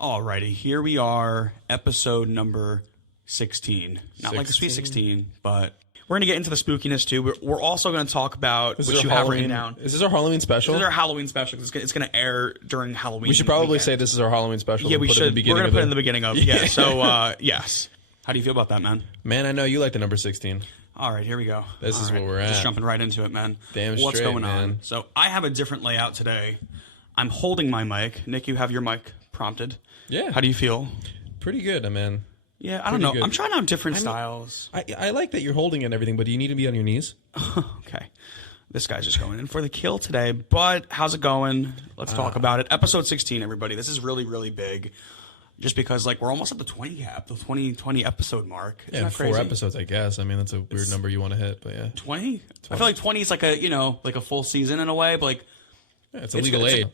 Alrighty, here we are, episode number 16. Not like the Sweet 16, but we're going to get into the spookiness too. We're also going to talk about what you have written down. Is this our Halloween special? This is our Halloween special. It's going to air during Halloween. We should probably say this is our Halloween special. Yeah, we should. We're going to put it in the beginning of. Yeah, so yes. How do you feel about that, man? Man, I know you like the number 16. All right, here we go. This is where we're at. Just jumping right into it, man. Damn straight, What's going man. on? So I have a different layout today. I'm holding my mic. Nick, you have your mic prompted. Yeah. How do you feel? Pretty good, man. Yeah, I don't know. Good. I'm trying out different styles. I like that you're holding it and everything, but do you need to be on your knees? Okay. This guy's just going in for the kill today. But how's it going? Let's talk about it. Episode 16, everybody. This is really, really big. Just because, like, we're almost at the 20 cap, the 20 episode mark. Isn't that crazy? 4 episodes, I guess. I mean, that's a weird number you want to hit, but yeah. 20? I feel like 20 is like a full season in a way, but like... Yeah, it's a legal aid.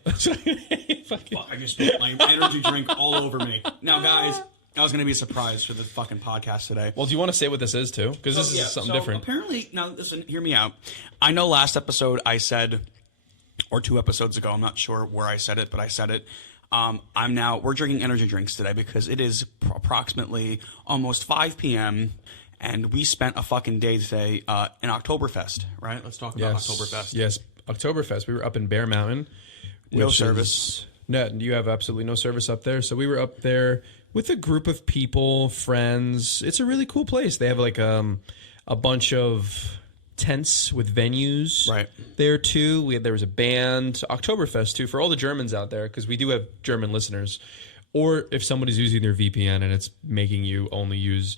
Fuck, I just spilled my energy drink all over me. Now, guys, that was going to be a surprise for the fucking podcast today. Well, do you want to say what this is, too? Because this is something different. Apparently, now, listen, hear me out. I know last episode I said, or 2 episodes ago, I'm not sure where I said it, but I said it. We're drinking energy drinks today because it is approximately almost 5 p.m., and we spent a fucking day today in Oktoberfest, right? Let's talk about Oktoberfest. Yes, Oktoberfest. We were up in Bear Mountain. No service. No, you have absolutely no service up there. So we were up there with a group of people, friends. It's a really cool place. They have like a bunch of tents with venues there too. There was a band, Oktoberfest too, for all the Germans out there, because we do have German listeners. Or if somebody's using their VPN and it's making you only use,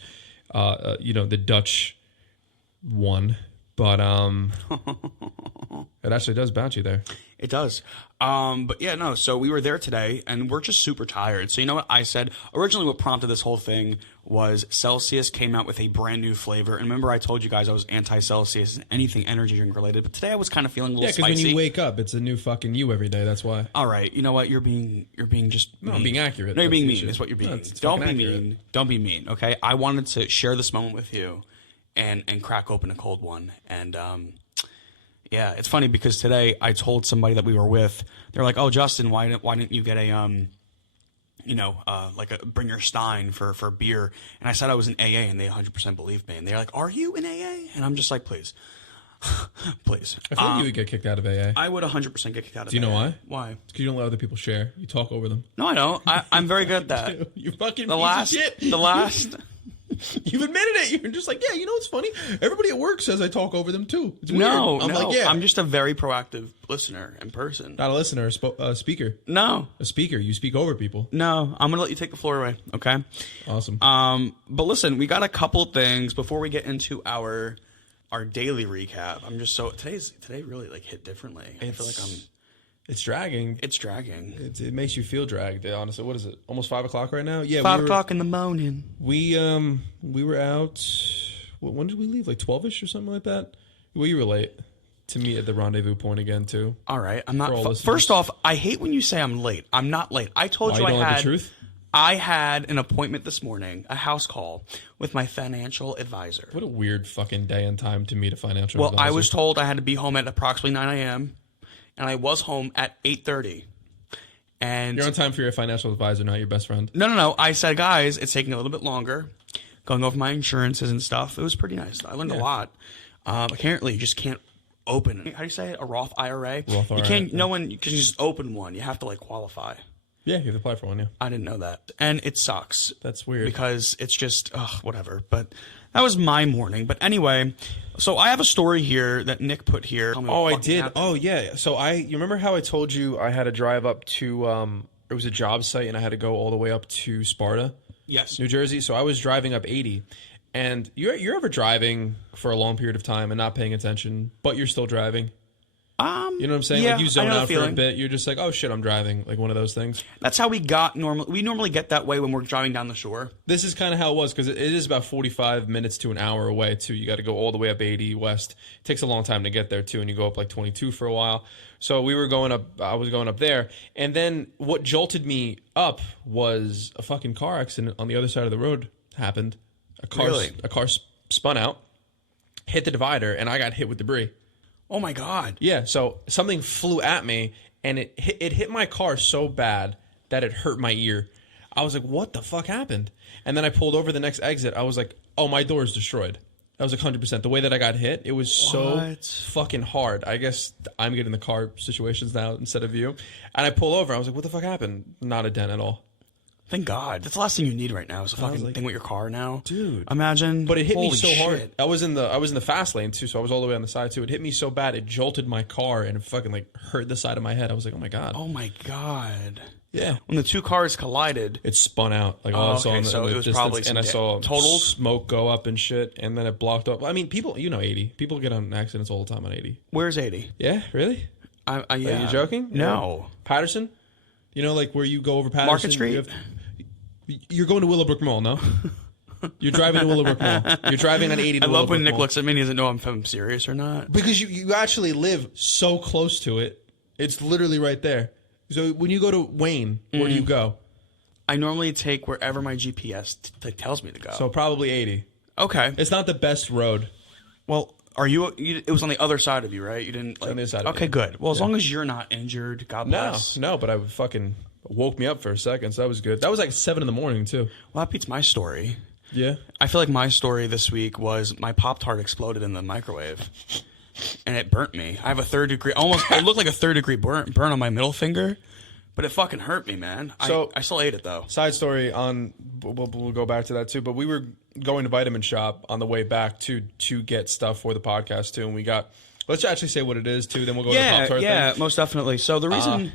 the Dutch one. But it actually does bounce you there. It does. But yeah, no, so we were there today, and we're just super tired. So you know what I said? Originally what prompted this whole thing was Celsius came out with a brand new flavor. And remember I told you guys I was anti-Celsius and anything energy drink related. But today I was kind of feeling a little spicy. Yeah, because when you wake up, it's a new fucking you every day. That's why. All right. You know what? You're being just mean. No, I'm being accurate. No, you're being mean is what you're being. No, Don't be mean. Don't be mean, okay? I wanted to share this moment with you and crack open a cold one. And yeah, it's funny because today I told somebody that we were with, they're like, "Oh, Justin, why didn't you get a like a bring your Stein for beer?" And I said I was in AA, and they 100% believed me. And they're like, "Are you in AA?" And I'm just like, "Please, please." I feel like you would get kicked out of AA. I would 100% get kicked out of AA. Do you know why? Why? It's because you don't let other people share. You talk over them. No, I don't. I'm very good at that. You fucking the piece last of shit. The last. You've admitted it. You're just like, yeah, you know what's funny? Everybody at work says I talk over them too. It's weird. No, I'm like, yeah. I'm just a very proactive listener and person. Not a listener, a speaker. No. A speaker. You speak over people. No, I'm going to let you take the floor away, okay? Awesome. But listen, we got a couple things before we get into our daily recap. I'm just today really like hit differently. I feel like It's dragging. It's dragging. It makes you feel dragged, honestly. What is it? Almost 5 o'clock right now? Yeah. 5 o'clock in the morning. We were out. When did we leave? Like 12-ish or something like that? Well, you were late to meet at the rendezvous point again, too. All right. I'm not. First off, I hate when you say I'm late. I'm not late. I told you I don't had. Like the truth? I had an appointment this morning, a house call, with my financial advisor. What a weird fucking day and time to meet a financial advisor. Well, I was told I had to be home at approximately 9 a.m., and I was home at 8:30. And you're on time for your financial advisor, not your best friend. No. I said, guys, it's taking a little bit longer. Going over my insurances and stuff. It was pretty nice. I learned a lot. Apparently, you just can't open. How do you say it? A Roth IRA. Roth IRA. You can't. No one can just open one. You have to qualify. Yeah, you have to apply for one. Yeah. I didn't know that, and it sucks. That's weird because it's just whatever. But that was my morning. But anyway. So I have a story here that Nick put here. Oh, I did. Happened. Oh, yeah. So you remember how I told you I had to drive up to it was a job site and I had to go all the way up to Sparta? Yes. New Jersey. So I was driving up 80. And you're ever driving for a long period of time and not paying attention, but you're still driving? You know what I'm saying? Yeah, like you zone out for a feeling. bit. You're just like, oh shit, I'm driving. Like one of those things. That's how we normally get that way when we're driving down the shore. This is kind of how it was because it is about 45 minutes to an hour away too. You got to go all the way up 80 west. It takes a long time to get there too, and you go up like 22 for a while. So we were going up. I was going up there, and then what jolted me up was a fucking car accident on the other side of the road happened. A car spun out, hit the divider, and I got hit with debris. Oh my God. Yeah, so something flew at me and it hit my car so bad that it hurt my ear. I was like, what the fuck happened? And then I pulled over the next exit. I was like, oh, my door is destroyed. That was like 100%. The way that I got hit, it was so fucking hard. I guess I'm getting the car situations now instead of you. And I pull over. I was like, what the fuck happened? Not a dent at all. Thank God. That's the last thing you need right now is a fucking thing with your car now. Dude. Imagine. But it hit me so shit. hard. I was in the fast lane too, so I was all the way on the side too. It hit me so bad, it jolted my car and it fucking like hurt the side of my head. I was like, oh my God. Oh my God. Yeah. When the two cars collided. It spun out. Like all I saw in the, so in the it was distance, probably and I saw totals? smoke go up and shit, and then it blocked up. I mean, people, 80. People get on accidents all the time on 80. Where's 80? Yeah, really? Yeah. Are you joking? No. Patterson? You know, like where you go over Patterson? Market Street? You're going to Willowbrook Mall, no? You're driving to Willowbrook Mall. You're driving on 80 to I love when Nick Mall. looks at me and he doesn't know if I'm serious or not. Because you actually live so close to it. It's literally right there. So when you go to Wayne, where do you go? I normally take wherever my GPS tells me to go. So probably 80. Okay. It's not the best road. Well, it was on the other side of you, right? You didn't like... on the other side of Okay, me. good. Well, as long as you're not injured, God bless. No, but I fucking woke me up for a second, so that was good. That was like 7 in the morning, too. Well, that beats my story. Yeah? I feel like my story this week was my Pop-tart exploded in the microwave. And it burnt me. I have a 3rd degree... it looked like a 3rd degree burn on my middle finger. But it fucking hurt me, man. So I still ate it, though. Side story on... We'll go back to that, too. But we were going to Vitamin Shop on the way back to get stuff for the podcast, too. And we got... Let's actually say what it is, too. Then we'll go to the Pop-tart thing. Yeah, most definitely. So the reason...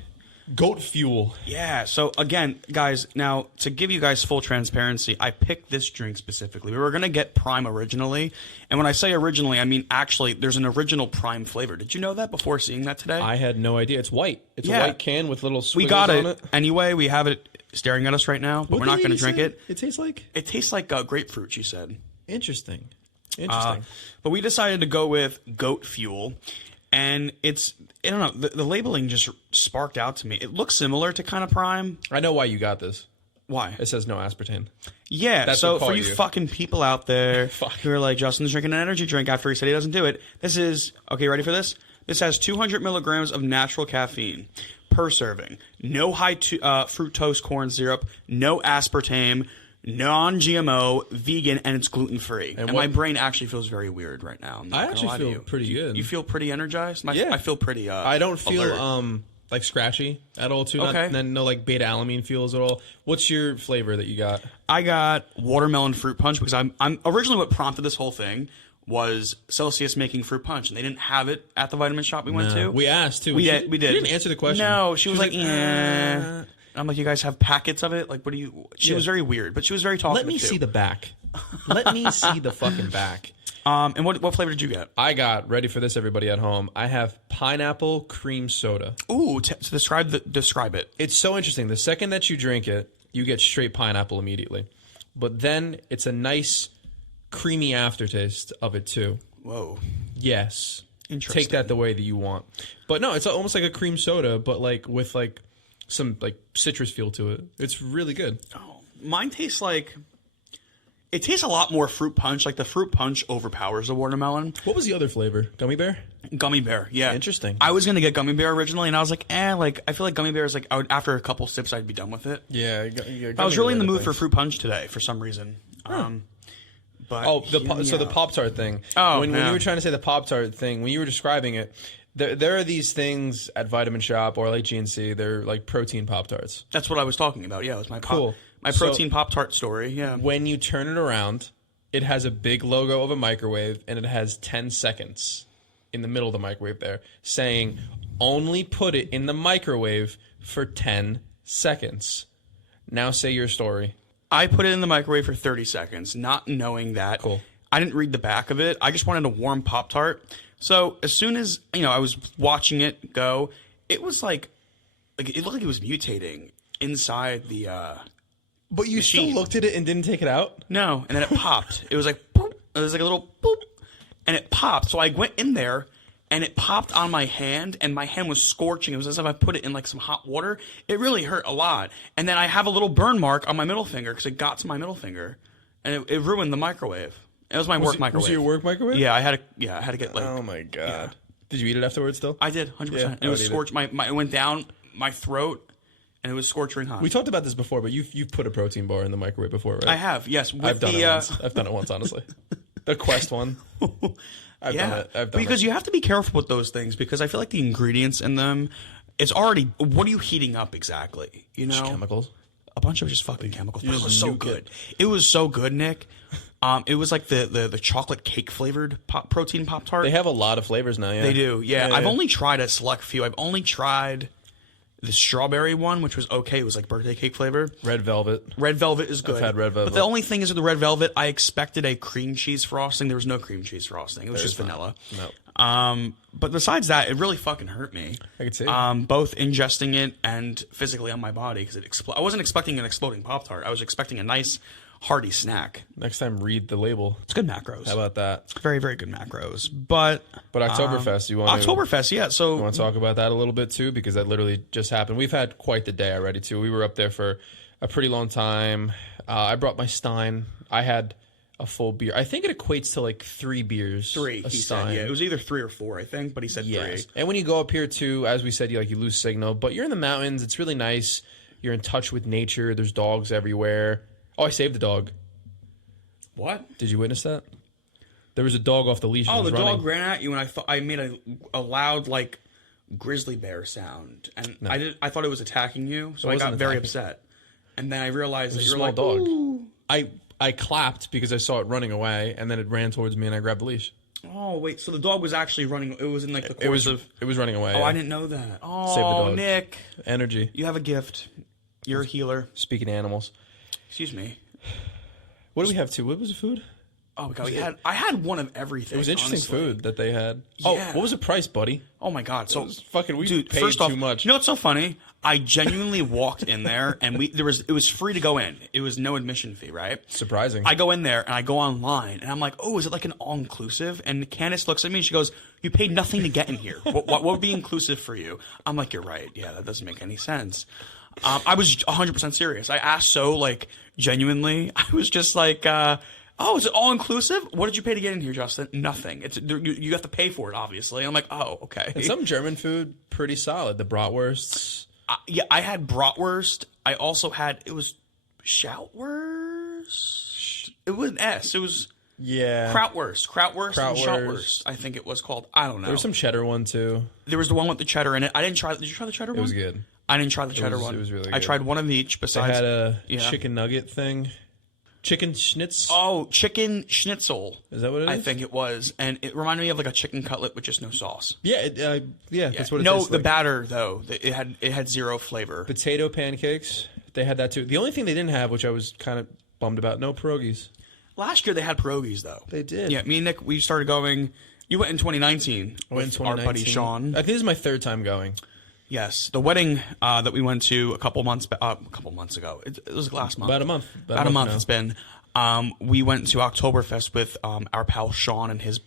Goat fuel. Yeah. So again, guys, now to give you guys full transparency, I picked this drink specifically. We were going to get Prime originally. And when I say originally, I mean actually there's an original Prime flavor. Did you know that before seeing that today? I had no idea. It's white. It's a white can with little squiggles we got on it. Anyway, we have it staring at us right now, but we're not going to drink it. It tastes like? It tastes like grapefruit, she said. Interesting. But we decided to go with goat fuel. And it's, I don't know, the labeling just sparked out to me. It looks similar to kind of Prime. I know why you got this. Why? It says no aspartame. Yeah, That's so what for caught you fucking people out there who are like, Justin's drinking an energy drink after he said he doesn't do it, this is, okay, ready for this? This has 200 milligrams of natural caffeine per serving. No high fructose corn syrup, no aspartame, non-GMO, vegan, and it's gluten-free. And my brain actually feels very weird right now. I actually feel pretty good. You feel pretty energized? Yeah. I feel pretty I don't feel alert. like scratchy at all too. Okay. No like beta alanine feels at all. What's your flavor that you got? I got watermelon fruit punch because I'm originally what prompted this whole thing was Celsius making fruit punch, and they didn't have it at the vitamin shop we went to. We asked too. We did. You didn't answer the question. No, she was like, eh. I'm like, you guys have packets of it? Like, what do you... She was very weird, but she was very talkative, Let me see the back. Let me see the fucking back. And what flavor did you get? I got, ready for this, everybody at home, I have pineapple cream soda. Ooh, so describe it. It's so interesting. The second that you drink it, you get straight pineapple immediately. But then it's a nice, creamy aftertaste of it, too. Whoa. Yes. Interesting. Take that the way that you want. But no, it's almost like a cream soda, but like with like some like citrus feel to it. It's really good. Oh, mine tastes like... It tastes a lot more fruit punch. Like the fruit punch overpowers the watermelon. What was the other flavor? Gummy bear? Gummy bear, yeah. Interesting. I was going to get gummy bear originally, and I was like, like, I feel like gummy bear is like, after a couple sips, I'd be done with it. Yeah. I was really in the mood for fruit punch today for some reason. But so the Pop-tart thing. Oh, when you were trying to say the Pop-tart thing, when you were describing it, there are these things at Vitamin Shop or like GNC. They're like protein Pop-tarts. That's what I was talking about. Yeah, it was my cool. My protein Pop-tart story. Yeah. When you turn it around, it has a big logo of a microwave, and it has 10 seconds in the middle of the microwave there, saying only put it in the microwave for 10 seconds. Now say your story. I put it in the microwave for 30 seconds, not knowing that. Cool. I didn't read the back of it. I just wanted a warm Pop-tart. So as soon as, I was watching it go, it was like it looked like it was mutating inside the But you machine. still looked at it and didn't take it out? No, and then it popped. It was like boop. It was like a little boop, and it popped. So I went in there, and it popped on my hand, and my hand was scorching. It was as if I put it in like some hot water. It really hurt a lot. And then I have a little burn mark on my middle finger because it got to my middle finger, and it ruined the microwave. It was my work microwave. Was it your work microwave? Yeah, I had to get like. Oh my god! Yeah. Did you eat it afterwards still? I did 100%. Yeah, It was scorched. It went down my throat. and it was scorching hot. We talked about this before, but you've put a protein bar in the microwave before, right? I have, yes. I've done it once. I've done it once, honestly. The Quest one. I've done it. Because you have to be careful with those things because I feel like the ingredients in them, it's already, what are you heating up exactly? You know? Just chemicals. A bunch of just fucking chemicals. But it was so good. It was so good, Nick. It was like the chocolate cake flavored protein Pop-tart. They have a lot of flavors now, yeah. They do, yeah. I've only tried a select few. I've only tried the strawberry one, which was okay. It was like birthday cake flavor. Red velvet. Red velvet is good. I've had red velvet. But the only thing is with the red velvet, I expected a cream cheese frosting. There was no cream cheese frosting. It was just vanilla. No. But besides that, it really fucking hurt me. I could see. Both ingesting it and physically on my body because I wasn't expecting an exploding Pop-tart. I was expecting a nice hearty snack. Next time, read the label. It's good macros. How about that? Very, very good macros. But Oktoberfest, you want Oktoberfest, yeah. So you want to talk about that a little bit too, because that literally just happened. We've had quite the day already too. We were up there for a pretty long time. I brought my Stein. I had a full beer. I think it equates to like 3 beers. 3, he said. Yeah, it was either 3 or 4, I think, but he said 3. And when you go up here too, as we said, you lose signal, but you're in the mountains. It's really nice. You're in touch with nature. There's dogs everywhere. Oh, I saved the dog. What? Did you witness that? There was a dog off the leash. Oh, the running. dog ran at you, and I thought I made a loud like grizzly bear sound, and I thought it was attacking you, so I got very upset. And then I realized that you're small like, dog. Ooh. I clapped because I saw it running away, and then it ran towards me, and I grabbed the leash. Oh wait, so the dog was actually running. It was in like the course of. It was running away. Oh, yeah. I didn't know that. Oh, Save the dog. Nick, Energy. you have a gift. You're a healer. Speaking of animals. Excuse me. What do we have too? What was the food? Oh my god, I had one of everything. It was interesting food that they had. Yeah. Oh, what was the price, buddy? Oh my god, so we dude, paid first off, too much. You know what's so funny? I genuinely walked in there, and it was free to go in. It was no admission fee, right? Surprising. I go in there and I go online, and I'm like, oh, is it like an all inclusive? And Candace looks at me and she goes, you paid nothing to get in here. What would be inclusive for you? I'm like, you're right. Yeah, that doesn't make any sense. I was 100% serious. I asked so like genuinely. I was just like. Oh, is it all inclusive? What did you pay to get in here, Justin? Nothing. You have to pay for it, obviously. I'm like, oh, okay. And some German food, pretty solid. The bratwursts. Yeah, I had bratwurst. I also had it was Shoutwurst. It was an S. It was Krautwurst and Shoutwurst. I think it was called. I don't know. There was some cheddar one too. There was the one with the cheddar in it. I didn't try. Did you try the cheddar one? It was good. I didn't try the cheddar one. It was really good. I tried one of each. Besides, they had a chicken nugget thing. Chicken schnitz? Oh, chicken schnitzel. Is that what it is? I think it was. And it reminded me of like a chicken cutlet with just no sauce. Yeah, that's what it No, tastes the like. batter, though. It had zero flavor. Potato pancakes. They had that too. The only thing they didn't have, which I was kind of bummed about, no pierogies. Last year they had pierogies, though. They did. Yeah, me and Nick, we started going. You went in 2019 with our buddy Sean. I think this is my 3rd time going. Yes, the wedding that we went to a couple months ago. It was last month. About a month. About a month. It's been. We went to Oktoberfest with our pal Sean and his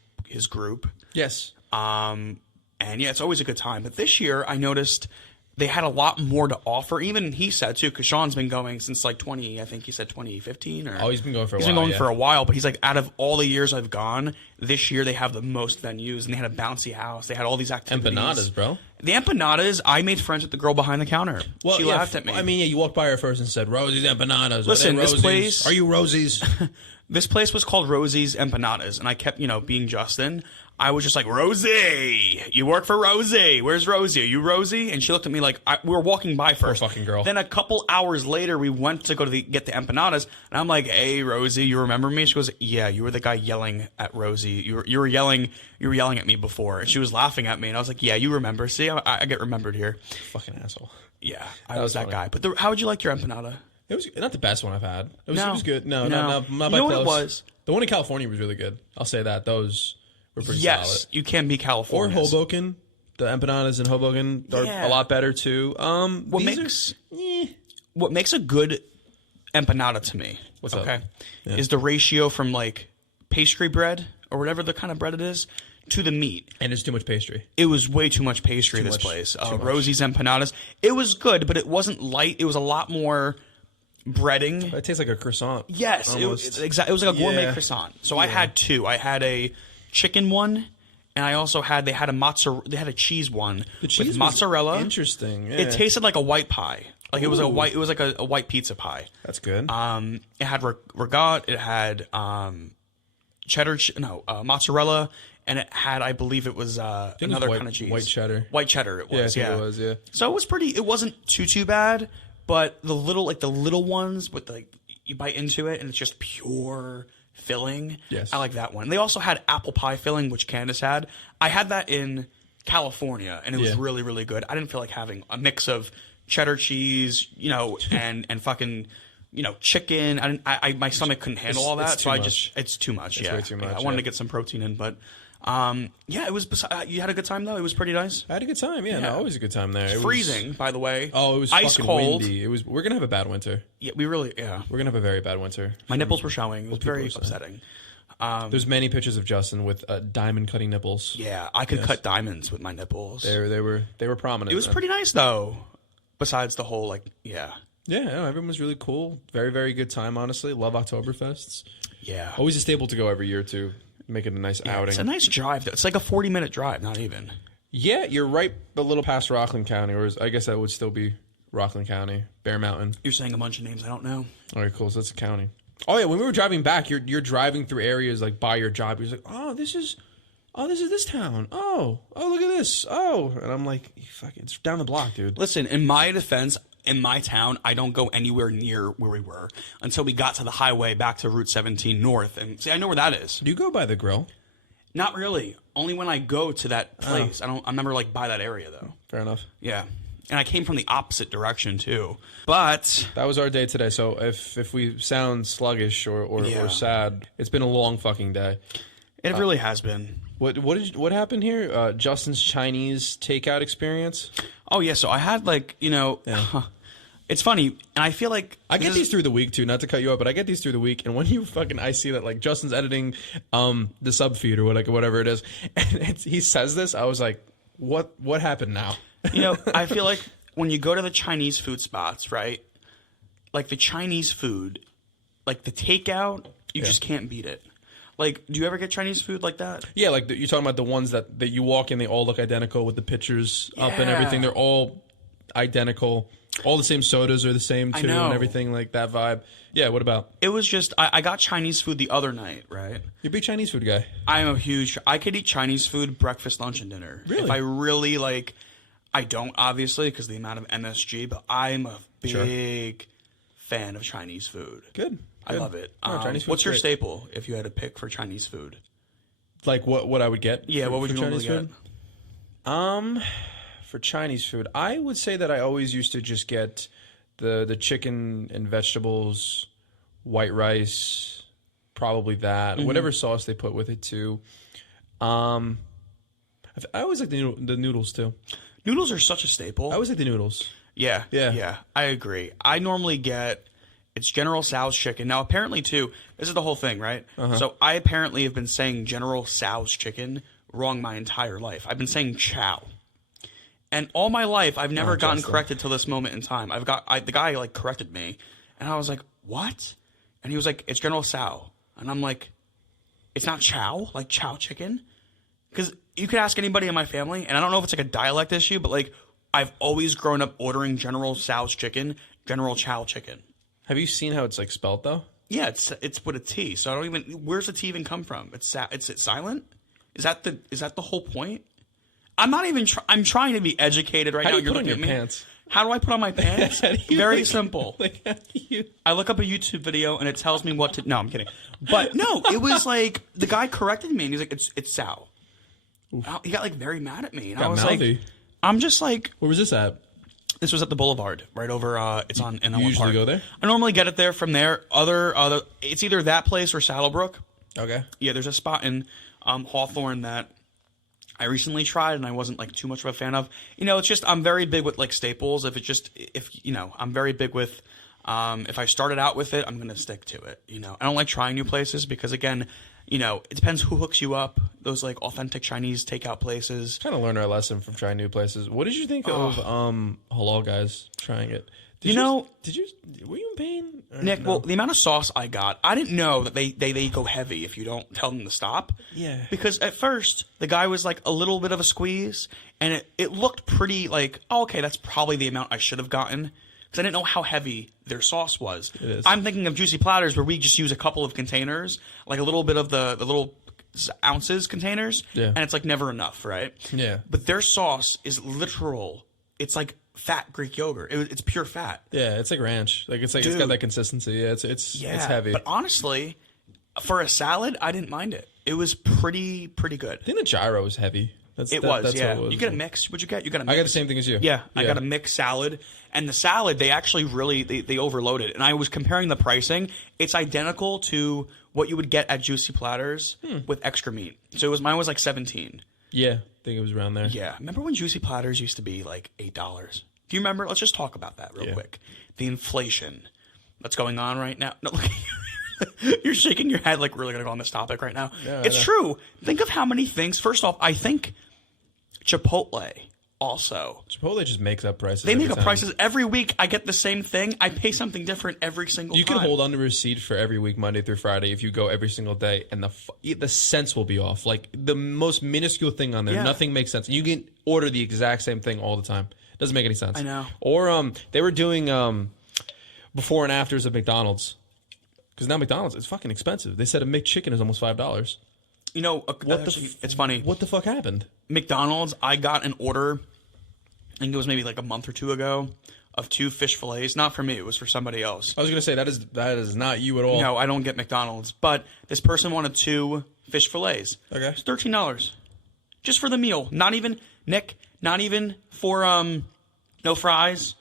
group. Yes. And yeah, it's always a good time. But this year, I noticed they had a lot more to offer. Even he said too, because Sean's been going since like 2015 or. Oh, he's been going for a while. He's been going for a while, but he's like, out of all the years I've gone, this year they have the most venues, and they had a bouncy house. They had all these activities. Empanadas, bro. The empanadas, I made friends with the girl behind the counter. Well, she laughed at me. I mean, you walked by her first and said, Rosie's Empanadas. Listen, this place. Are you Rosie's? This place was called Rosie's Empanadas, and I kept, being Justin. I was just like, Rosie, you work for Rosie. Where's Rosie? Are you Rosie? And she looked at me like, we were walking by first. Poor fucking girl. Then a couple hours later, we went to go to get the empanadas, and I'm like, hey, Rosie, you remember me? She goes, yeah, you were the guy yelling at Rosie. You were yelling at me before, and she was laughing at me, and I was like, yeah, you remember. See, I get remembered here. Fucking asshole. Yeah, I was that guy. But how would you like your empanada? It was not the best one I've had. It was good. No, not by you know close. What it was? The one in California was really good. I'll say that. Those were pretty yes, solid. You can be California. Or Hoboken. The empanadas in Hoboken are a lot better too. What makes a good empanada to me? What's up? Yeah. Is the ratio from like pastry bread or whatever the kind of bread it is to the meat. And it's too much pastry. It was way too much pastry. This place, Rosie's Empanadas. It was good, but it wasn't light. It was a lot more breading. It tastes like a croissant. Yes, it was like a gourmet croissant. So I had 2. I had a chicken one, and I also had they had a cheese one with mozzarella. Interesting. Yeah. It tasted like a white pie. Like it was a white. It was like a white pizza pie. That's good. It had regat. It had cheddar. Mozzarella. And it had, I believe it was another kind of cheese. White cheddar. White cheddar it was, yeah. I think it was, yeah. So it was pretty, it wasn't too bad, but the little ones with you bite into it and it's just pure filling. Yes. I like that one. They also had apple pie filling, which Candace had. I had that in California and it was really, really good. I didn't feel like having a mix of cheddar cheese, and fucking, chicken. My stomach couldn't handle all that, so it's too much. It's way too much. I wanted to get some protein in, but it was. You had a good time though. It was pretty nice. I had a good time. Yeah, no, always a good time there. It was freezing, by the way. Oh, it was ice fucking cold. windy. We're gonna have a bad winter. Yeah, we're gonna have a very bad winter. My nipples were showing. It was very upsetting. There's many pictures of Justin with diamond cutting nipples. Yeah, I could cut diamonds with my nipples. They were prominent. It was pretty nice though. Besides the whole Yeah, no, everyone was really cool. Very, very good time, honestly. Love Oktoberfests. Yeah. Always a staple to go every year, too. Make it a nice outing. It's a nice drive. It's like a 40-minute drive, not even. Yeah, you're right a little past Rockland County, or I guess that would still be Rockland County, Bear Mountain. You're saying a bunch of names I don't know. All right, cool. So that's a county. Oh, yeah, when we were driving back, you're driving through areas like by your job. You're like, this is this town. Oh, look at this. Oh, and I'm like, fuck, it's down the block, dude. Listen, in my defense, in my town, I don't go anywhere near where we were until we got to the highway back to Route 17 North. And see, I know where that is. Do you go by the grill? Not really. Only when I go to that place. I'm never by that area though. Fair enough. Yeah. And I came from the opposite direction too. But that was our day today. So if we sound sluggish or sad, it's been a long fucking day. It really has been. What happened here? Justin's Chinese takeout experience? Oh yeah, so I had it's funny, and I feel like I get these through the week too. Not to cut you up, but I get these through the week, and when I see that Justin's editing the sub feed or whatever it is, and he says this, I was like, what happened now? I feel like when you go to the Chinese food spots, right? Like the Chinese food, like the takeout, you just can't beat it. Like, do you ever get Chinese food like that? Yeah, you're talking about the ones that you walk in, they all look identical with the pictures up and everything. They're all identical. All the same sodas are the same too, and everything like that vibe. Yeah, what about? It was just I got Chinese food the other night, right? You're a big Chinese food guy. I could eat Chinese food breakfast, lunch, and dinner. Really? If I really I don't obviously because the amount of MSG, but I'm a big fan of Chinese food. Good. I love it. Chinese what's your great. staple if you had to pick for Chinese food? Like what I would get? Yeah, what would you Chinese normally get? For Chinese food, I would say that I always used to just get the chicken and vegetables, white rice, probably that, whatever sauce they put with it too. I always like the noodles too. Noodles are such a staple. I always like the noodles. Yeah. I agree. I normally get. It's General Tso's chicken. Now, apparently, too, this is the whole thing, right? So I apparently have been saying General Tso's chicken wrong my entire life. I've been saying chow. And all my life, I've never gotten corrected till this moment in time. The guy, corrected me. And I was like, what? And he was like, it's General Tso. And I'm like, it's not chow? Like chow chicken? Because you could ask anybody in my family, and I don't know if it's a dialect issue, but I've always grown up ordering General Tso's chicken, General Chow chicken. Have you seen how it's spelled though? Yeah, it's with a T. So I don't even. Where's the T even come from? It's silent. Is that the whole point? I'm not even. I'm trying to be educated right now. You're looking at me. Pants? How do I put on my pants? Very simple. How do you? I look up a YouTube video and it tells me what to. No, I'm kidding. But no, it was the guy corrected me and he's like, it's Tso. He got very mad at me and I was mouthy. I'm just Where was this at? This was at the Boulevard, right over. It's on. In you usually Park. Go there? I normally get it there from there. It's either that place or Saddlebrook. Okay. Yeah, there's a spot in Hawthorne that I recently tried and I wasn't too much of a fan of. It's just I'm very big with staples. I'm very big with. If I started out with it, I'm gonna stick to it. I don't like trying new places because again. It depends who hooks you up. Those authentic Chinese takeout places. Kind of learned our lesson from trying new places. What did you think of Halal guys trying it? Were you in pain? Nick, no? Well, the amount of sauce I got, I didn't know that they go heavy if you don't tell them to stop. Yeah. Because at first, the guy was a little bit of a squeeze, and it looked pretty okay, that's probably the amount I should have gotten. because I didn't know how heavy their sauce was. It is. I'm thinking of Juicy Platters where we just use a couple of containers, like a little bit of the little ounces containers, and it's like never enough, right? Yeah. But their sauce is literal. It's like fat Greek yogurt. It's pure fat. Yeah, it's like ranch. Like it's got that consistency. Yeah, it's heavy. But honestly, for a salad, I didn't mind it. It was pretty good. I think the gyro was heavy. That's yeah. what it was. You get a mix. What'd you get? You got a mix. I got the same thing as you. Yeah, I got a mixed salad. And the salad, they actually really, they overloaded. And I was comparing the pricing. It's identical to what you would get at Juicy Platters with extra meat. So mine was like $17. Yeah, I think it was around there. Yeah. Remember when Juicy Platters used to be like $8? Do you remember? Let's just talk about that real quick. The inflation that's going on right now. No, you're shaking your head like really going to go on this topic right now. Yeah, it's true. Think of how many things. First off, I think Chipotle also. Chipotle just makes up prices. They make up prices every week. I get the same thing. I pay something different every single time. You can hold on to a receipt for every week, Monday through Friday, if you go every single day, and the cents will be off. Like the most minuscule thing on there, nothing makes sense. You can order the exact same thing all the time. Doesn't make any sense. I know. Or they were doing before and afters of McDonald's. Because now McDonald's is fucking expensive. They said a McChicken is almost $5. You know, it's funny. What the fuck happened? McDonald's, I got an order, I think it was maybe like a month or two ago, of 2 fish fillets. Not for me, it was for somebody else. I was going to say, that is not you at all. No, I don't get McDonald's. But this person wanted 2 fish fillets. Okay. It's $13. Just for the meal. Not even, Nick, not even for no fries,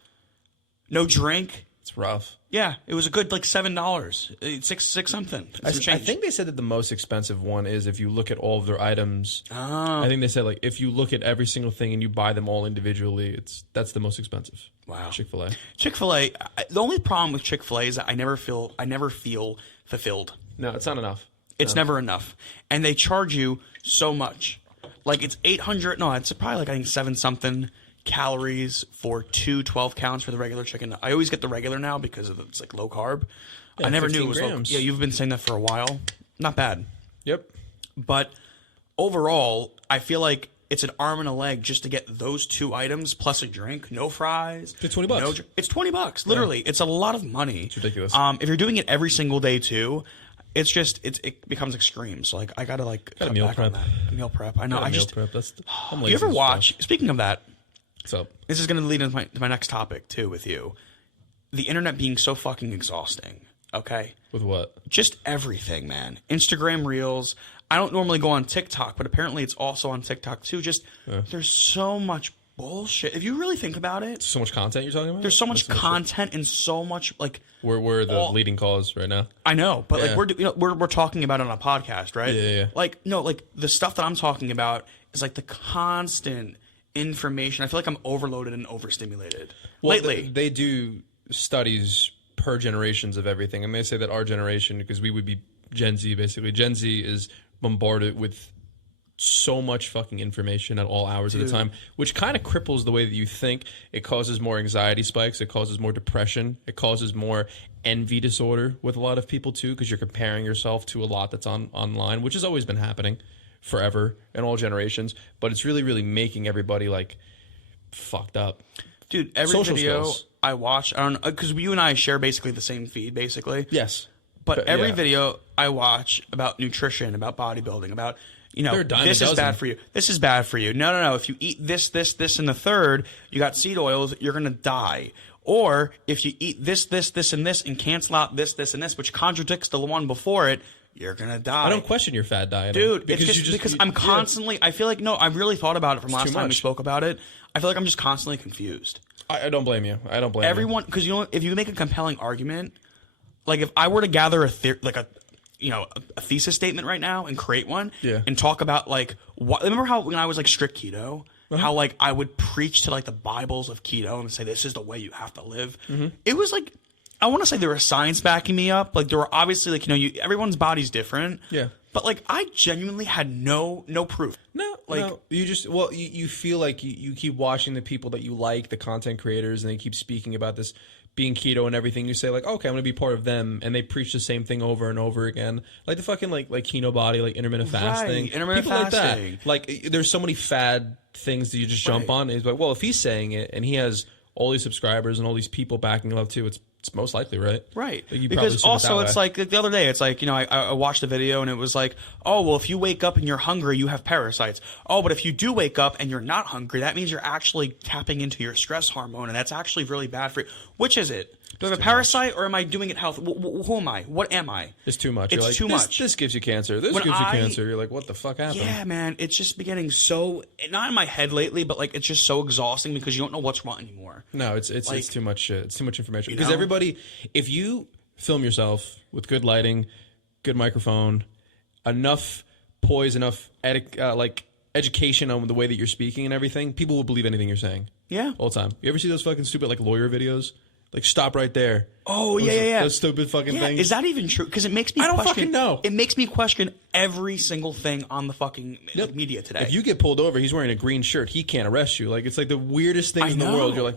no drink. It's rough. Yeah, it was a good like $7, six something. I think they said that the most expensive one is if you look at all of their items. I think they said like if you look at every single thing and you buy them all individually, that's the most expensive. Wow. Chick-fil-A. Chick-fil-A. The only problem with Chick-fil-A is that I never feel fulfilled. No, it's not enough. It's never enough, and they charge you so much. Like it's 800. No, it's probably like I think 7 something calories for 2 12 counts for the regular chicken. I always get the regular now because it's like low carb. Yeah, I never knew it was grams. low. Yeah, you've been saying that for a while. Not bad. Yep. But overall, I feel like it's an arm and a leg just to get those 2 items plus a drink, no fries. It's $20. It's $20. Literally, it's a lot of money. It's ridiculous. If you're doing it every single day too, it's just it becomes extreme. So like I gotta like cut meal back prep. on that. Meal prep. I know. I meal just prep. I'm you lazy ever as watch? fuck. Speaking of that. So this is going to lead into my next topic too with you. The internet being so fucking exhausting. Okay. With what? Just everything, man. Instagram Reels. I don't normally go on TikTok, but apparently it's also on TikTok too. Just there's so much bullshit. If you really think about it, So much content you're talking about? there's so much content and so much like We're the leading cause right now. I know, but Yeah. like we're talking about it on a podcast, right? Yeah. Like no, like the stuff that I'm talking about is like the constant information. I feel like I'm overloaded and overstimulated lately. They do studies per generations of everything, and they say that our generation, because we would be Gen Z basically, Gen Z is bombarded with so much fucking information at all hours of the time, which kind of cripples the way that you think. It causes more anxiety spikes. It causes more depression. It causes more envy disorder with a lot of people too, because you're comparing yourself to a lot that's online, which has always been happening forever in all generations. But it's really, really making everybody like fucked up. Dude, every Social video skills. I watch, I don't know, because you and I share basically the same feed, basically. Yes. But every yeah. video I watch about nutrition, about bodybuilding, about, you know, They're a dime a this is dozen. bad for you. This is bad for you. No. If you eat this, and the third, you got seed oils, you're going to die. Or if you eat this, and this, and cancel out this, and this, which contradicts the one before it, you're going to die. I don't question your fat diet. Dude, because I'm constantly, I feel like, no, I really thought about it from last time we spoke about it. I feel like I'm just constantly confused. I don't blame you. I don't blame Everyone, because you know, if you make a compelling argument, like if I were to gather a thesis statement right now and create one, and talk about like what. Remember how when I was like strict keto, how like I would preach to like the Bibles of keto and say this is the way you have to live. It was like I want to say there was science backing me up. Like there were obviously like everyone's body's different. Yeah. But like I genuinely had no proof. You feel like you keep watching the people that you like, the content creators, and they keep speaking about this being keto and everything. You say like, okay, I'm gonna be part of them, and they preach the same thing over and over again, like the fucking like Kino Body, like intermittent fasting, intermittent people fasting. like that. Like there's so many fad things that you just jump on. And it's like, well, if he's saying it and he has all these subscribers and all these people backing it up too, it's most likely, right? Right. Like, you probably because assume it also that it's way. like the other day, it's like, I watched a video and it was like, oh, well, if you wake up and you're hungry, you have parasites. Oh, but if you do wake up and you're not hungry, that means you're actually tapping into your stress hormone, and that's actually really bad for you. Which is it? Do I have a parasite or am I doing it healthy? Who am I? What am I? It's too much. It's You're like, too much. This gives you cancer. This When gives you cancer. You're like, what the fuck happened? Yeah, man. It's just been getting so, not in my head lately, but like it's just so exhausting because you don't know what's wrong anymore. No, it's Like, too much shit. It's too much information. you Because know? everybody, if you film yourself with good lighting, good microphone, enough poise, enough education on the way that you're speaking and everything, people will believe anything you're saying. Yeah. All the time. You ever see those fucking stupid like lawyer videos? Like, stop right there. Oh, yeah. Those stupid fucking things. Is that even true? Because it makes me I don't question, fucking know. It makes me question every single thing on the fucking media today. If you get pulled over, he's wearing a green shirt. He can't arrest you. Like, it's like the weirdest things in the know. world. You're like,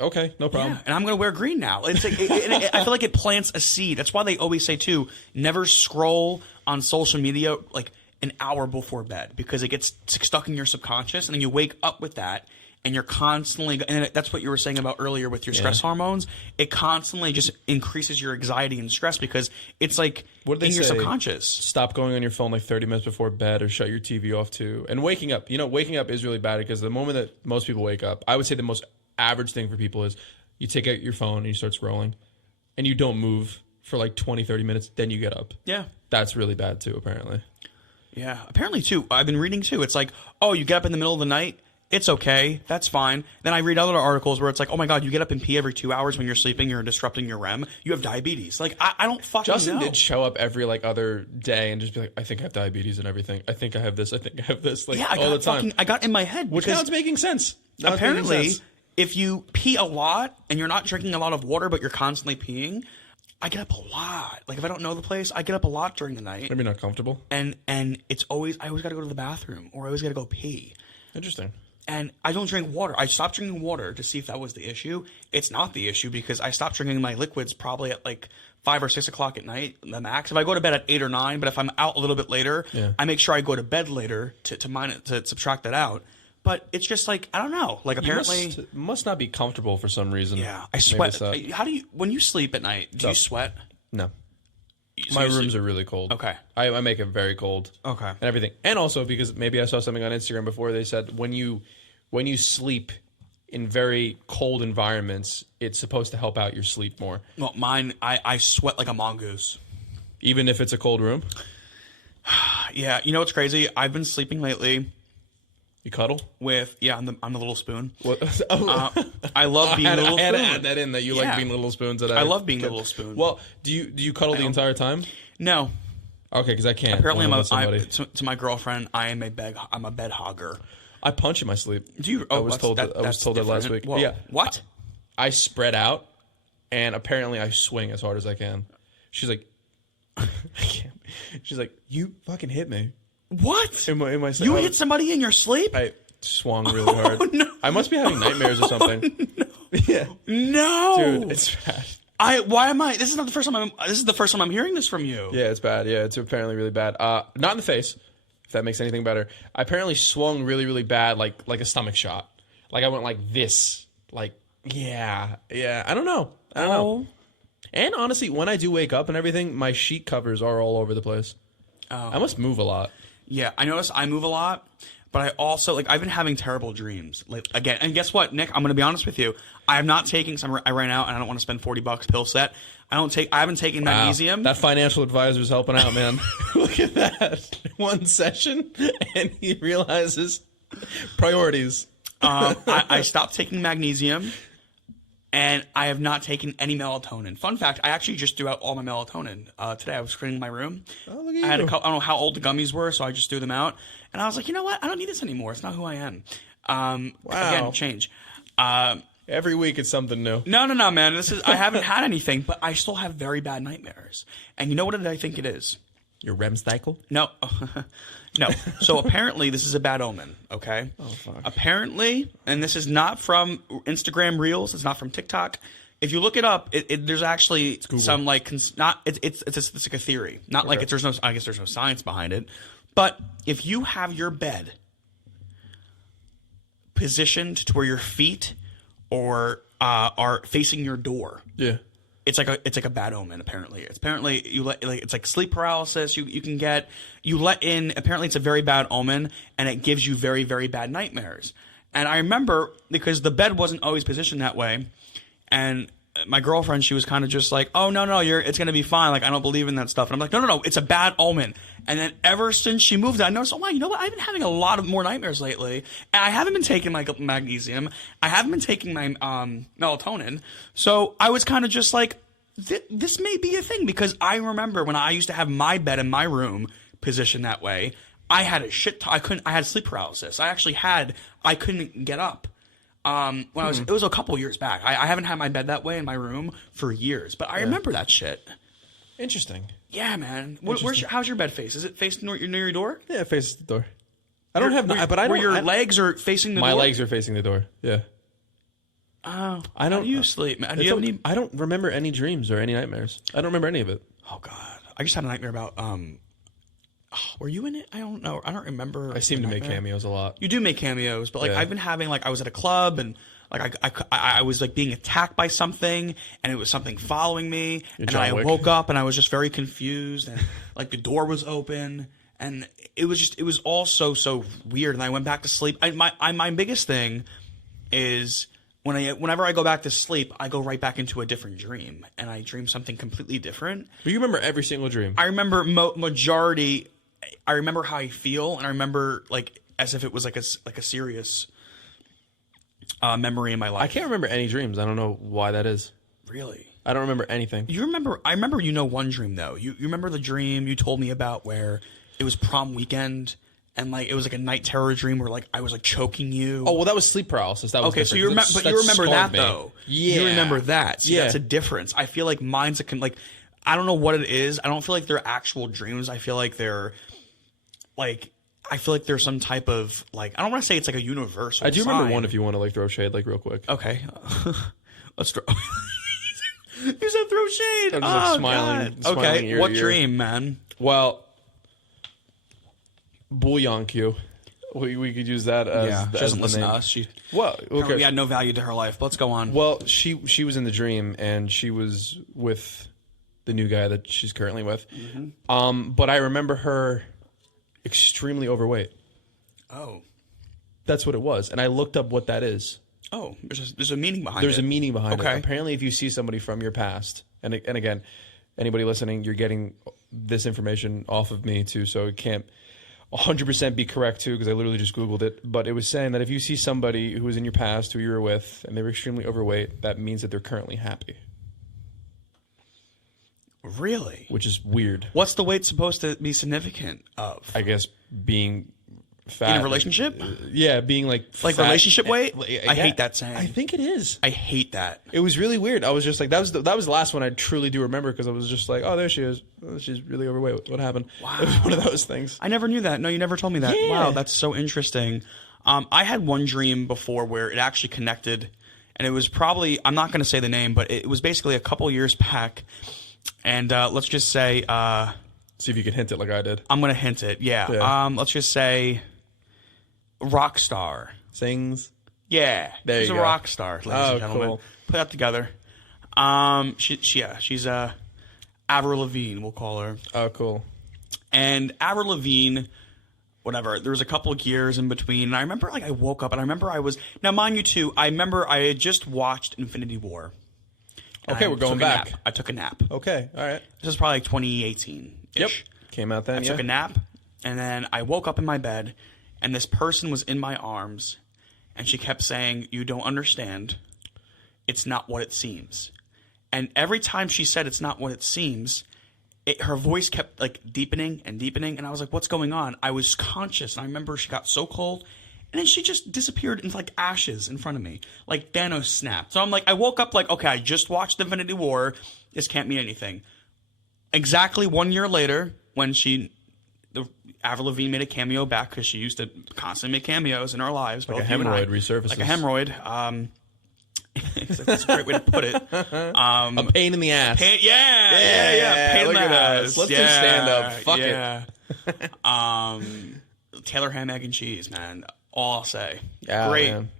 okay, no problem. Yeah, and I'm going to wear green now. It's like, I feel like it plants a seed. That's why they always say, too, never scroll on social media like an hour before bed because it gets stuck in your subconscious, and then you wake up with that. And you're constantly, and that's what you were saying about earlier with your stress hormones. It constantly just increases your anxiety and stress because it's like What did they in your say? subconscious. Stop going on your phone like 30 minutes before bed, or shut your TV off too. And waking up, waking up is really bad because the moment that most people wake up, I would say the most average thing for people is you take out your phone and you start scrolling and you don't move for like 20, 30 minutes, then you get up. Yeah. That's really bad too, apparently. Yeah. Apparently, too. I've been reading, too. It's like, oh, you get up in the middle of the night. It's okay. That's fine. Then I read other articles where it's like, oh my God, you get up and pee every 2 hours when you're sleeping. You're disrupting your REM. You have diabetes. Like, I don't fucking Justin know. did show up every like other day and just be like, I think I have diabetes and everything. I think I have this. I think I have this. Like, Yeah, all the time. I got in my head. Which because now it's making sense. Now it's making apparently, sense. if you pee a lot and you're not drinking a lot of water, but you're constantly peeing, I get up a lot. Like, if I don't know the place, I get up a lot during the night. Maybe not comfortable. And it's always, I always got to go to the bathroom or I always got to go pee. Interesting. And I don't drink water. I stopped drinking water to see if that was the issue. It's not the issue because I stopped drinking my liquids probably at like 5 or 6 o'clock at night, the max. If I go to bed at 8 or 9, but if I'm out a little bit later, I make sure I go to bed later to subtract that out. But it's just like, I don't know. Like, apparently, You must not be comfortable for some reason. yeah, I Maybe sweat. it's that. How do you, when you sleep at night, do you sweat? No. So My you rooms sleep- are really cold. Okay. I make it very cold. Okay. And everything. And also because maybe I saw something on Instagram before, they said when you sleep in very cold environments, it's supposed to help out your sleep more. Well, mine, I sweat like a mongoose. Even if it's a cold room? Yeah, you know what's crazy? I've been sleeping lately You cuddle? with, on the little spoon. What? Oh. I love being the little I had to spoon. add that in, that you Yeah. like being the little spoons. I love being the little spoon. Well, do you cuddle the entire time? No. Okay, because I can't. Apparently, when with somebody. to my girlfriend, I'm a bed hogger. I punch in my sleep. Do you? I Oh, was told that last week. Whoa. Yeah. What? I spread out, and apparently I swing as hard as I can. She's like, I can't. She's like, you fucking hit me. What? In my sleep. You hit somebody in your sleep? I swung really hard. no. I must be having nightmares or something. No. Yeah. No. Dude, it's bad. Why am I? This is not the first time I'm hearing this from you. Yeah, it's bad. Yeah, it's apparently really bad. Not in the face, if that makes anything better. I apparently swung really, really bad, like a stomach shot. Like I went like this. Like, yeah. I don't know. And honestly, when I do wake up and everything, my sheet covers are all over the place. Oh. I must move a lot. Yeah, I notice I move a lot, but I also I've been having terrible dreams. Like again, and guess what, Nick? I'm going to be honest with you. I have not taken some. I ran out, and I don't want to spend $40 pill set. I haven't taken magnesium. That financial advisor is helping out, man. Look at that. One session, and he realizes priorities. I stopped taking magnesium, and I have not taken any melatonin. Fun fact: I actually just threw out all my melatonin today. I was cleaning my room. Oh, look at I had you. I don't know how old the gummies were, so I just threw them out. And I was like, you know what? I don't need this anymore. It's not who I am. Wow. Again, change. Every week it's something new. No, man. I haven't had anything, but I still have very bad nightmares. And you know what I think it is? Your REM cycle? No. No. So apparently this is a bad omen, okay? Oh, fuck. Apparently, and this is not from Instagram Reels, it's not from TikTok. If you look it up, there's actually some like it's like a theory. Not like there's no science behind it. But if you have your bed positioned to where your feet are facing your door. Yeah. It's like a bad omen. Apparently, it's like sleep paralysis. You let in. Apparently, it's a very bad omen, and it gives you very, very bad nightmares. And I remember because the bed wasn't always positioned that way, and my girlfriend, she was kind of just like, "Oh no, it's gonna be fine. Like I don't believe in that stuff." And I'm like, "No, it's a bad omen." And then ever since she moved, I noticed, oh wow, you know what? I've been having a lot of more nightmares lately, and I haven't been taking my magnesium. I haven't been taking my melatonin. So I was kind of just like, this may be a thing, because I remember when I used to have my bed in my room positioned that way, I had I had sleep paralysis. I couldn't get up. It was a couple years back. I haven't had my bed that way in my room for years, but I remember that shit. Interesting. Yeah, man. How's your bed face? Is it facing near your door? Yeah, it faces the door. I don't have, but I don't. Where your legs are facing the door? My legs are facing the door. Yeah. Oh, I don't. How do you sleep, man? Do you have any? I don't remember any dreams or any nightmares. I don't remember any of it. Oh God, I just had a nightmare about. Were you in it? I don't know. I don't remember. I seem to make cameos a lot. You do make cameos, but I've been having I was at a club and I was being attacked by something, and it was something following me, and I woke up and I was just very confused, and the door was open, and it was all so weird, and I went back to sleep. My biggest thing is whenever I go back to sleep, I go right back into a different dream, and I dream something completely different. But you remember every single dream. I remember majority. I remember how I feel, and I remember as if it was a serious memory in my life. I can't remember any dreams. I don't know why that is. Really? I don't remember anything. I remember one dream though. You remember the dream you told me about where it was prom weekend and it was a night terror dream where I was choking you. Oh well, that was sleep paralysis. That was okay. So you remember that though. Yeah, you remember that. So that's a difference. I feel like mine's I don't know what it is. I don't feel like they're actual dreams. I feel like they're I feel like there's some type of I don't want to say it's a universal. I do sign. remember one if you want to throw shade real quick. Okay, let's throw. You said throw shade. I'm just smiling. Okay, what dream, man? Well, bouillon Q. We could use that as she doesn't listen to us. We had no value to her life. But let's go on. Well, she was in the dream and she was with the new guy that she's currently with. Mm-hmm. But I remember her extremely overweight. Oh. That's what it was. And I looked up what that is. Oh, there's a meaning behind it. There's a meaning behind it. Okay. Apparently, if you see somebody from your past, and again, anybody listening, you're getting this information off of me too, so it can't 100% be correct too, because I literally just Googled it. But it was saying that if you see somebody who was in your past, who you were with, and they were extremely overweight, that means that they're currently happy. Really? Which is weird. What's the weight supposed to be significant of? I guess being fat. In a relationship? Yeah, being fat. Relationship weight? I hate that saying. I think it is. I hate that. It was really weird. I was just that was the last one I truly do remember, because I was just oh, there she is. Oh, she's really overweight. What happened? Wow. It was one of those things. I never knew that. No, you never told me that. Yeah. Wow, that's so interesting. I had one dream before where it actually connected, and it was probably, I'm not going to say the name, but it was basically a couple years back. And let's just say... see if you can hint it like I did. I'm going to hint it, yeah. Let's just say rock star. Sings? Yeah. There she's you a go. rock star, ladies and gentlemen. Cool. Put that together. She's Avril Lavigne, we'll call her. Oh, cool. And Avril Lavigne... whatever. There was a couple of years in between, and I remember I woke up and I remember now mind you too, I remember I had just watched Infinity War. Okay, we're going back. I took a nap. Okay, all right. This is probably 2018. Yep, came out then. I took a nap, and then I woke up in my bed, and this person was in my arms, and she kept saying, "You don't understand. It's not what it seems." And every time she said, "It's not what it seems," her voice kept deepening and deepening, and I was like, "What's going on?" I was conscious, and I remember she got so cold, and then she just disappeared into ashes in front of me, like Thanos snapped. So I'm I woke up okay, I just watched Infinity War. This can't mean anything. Exactly 1 year later, when Avril Lavigne made a cameo back, because she used to constantly make cameos in our lives. Like a hemorrhoid resurfaces. Like a hemorrhoid. That's a great way to put it. A pain in the ass. Yeah. Pain in Look the at ass. us. Let's just stand up. Fuck it. Taylor ham, egg, and cheese, man. All I'll say. Yeah, great. Man.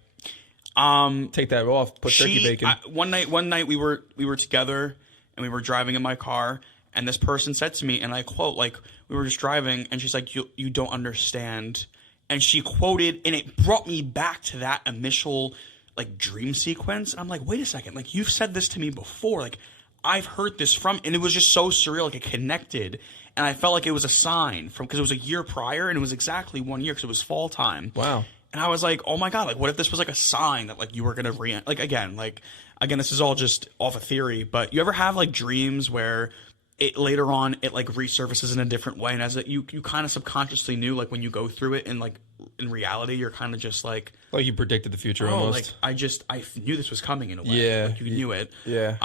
Take that off. Put turkey bacon. One night we were together and we were driving in my car, and this person said to me, and I quote, like, we were just driving, and she's like, you don't understand. And she quoted, and it brought me back to that initial, like, dream sequence. And I'm like, wait a second, like, you've said this to me before. Like, I've heard this from, and it was just so surreal, like, it connected. And I felt like it was a sign because it was a year prior, and it was exactly 1 year because it was fall time. Wow. And I was like, oh my God, like, what if this was like a sign that, like, you were going to again, this is all just off a theory, but you ever have, like, dreams where it later on, it, like, resurfaces in a different way, and as you kind of subconsciously knew, like, when you go through it, and, like, in reality, you're kind of just like you predicted the future almost. Like, I knew this was coming in a way. Yeah. Like, you knew it. Yeah.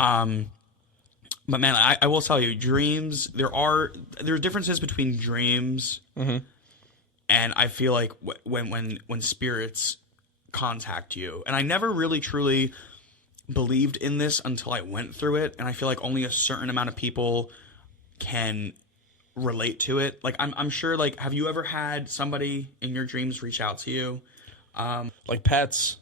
But man, I will tell you, dreams, there are differences between dreams, and I feel like when spirits contact you, and I never really truly believed in this until I went through it, and I feel like only a certain amount of people can relate to it. Like, I'm sure, like, have you ever had somebody in your dreams reach out to you? Like pets,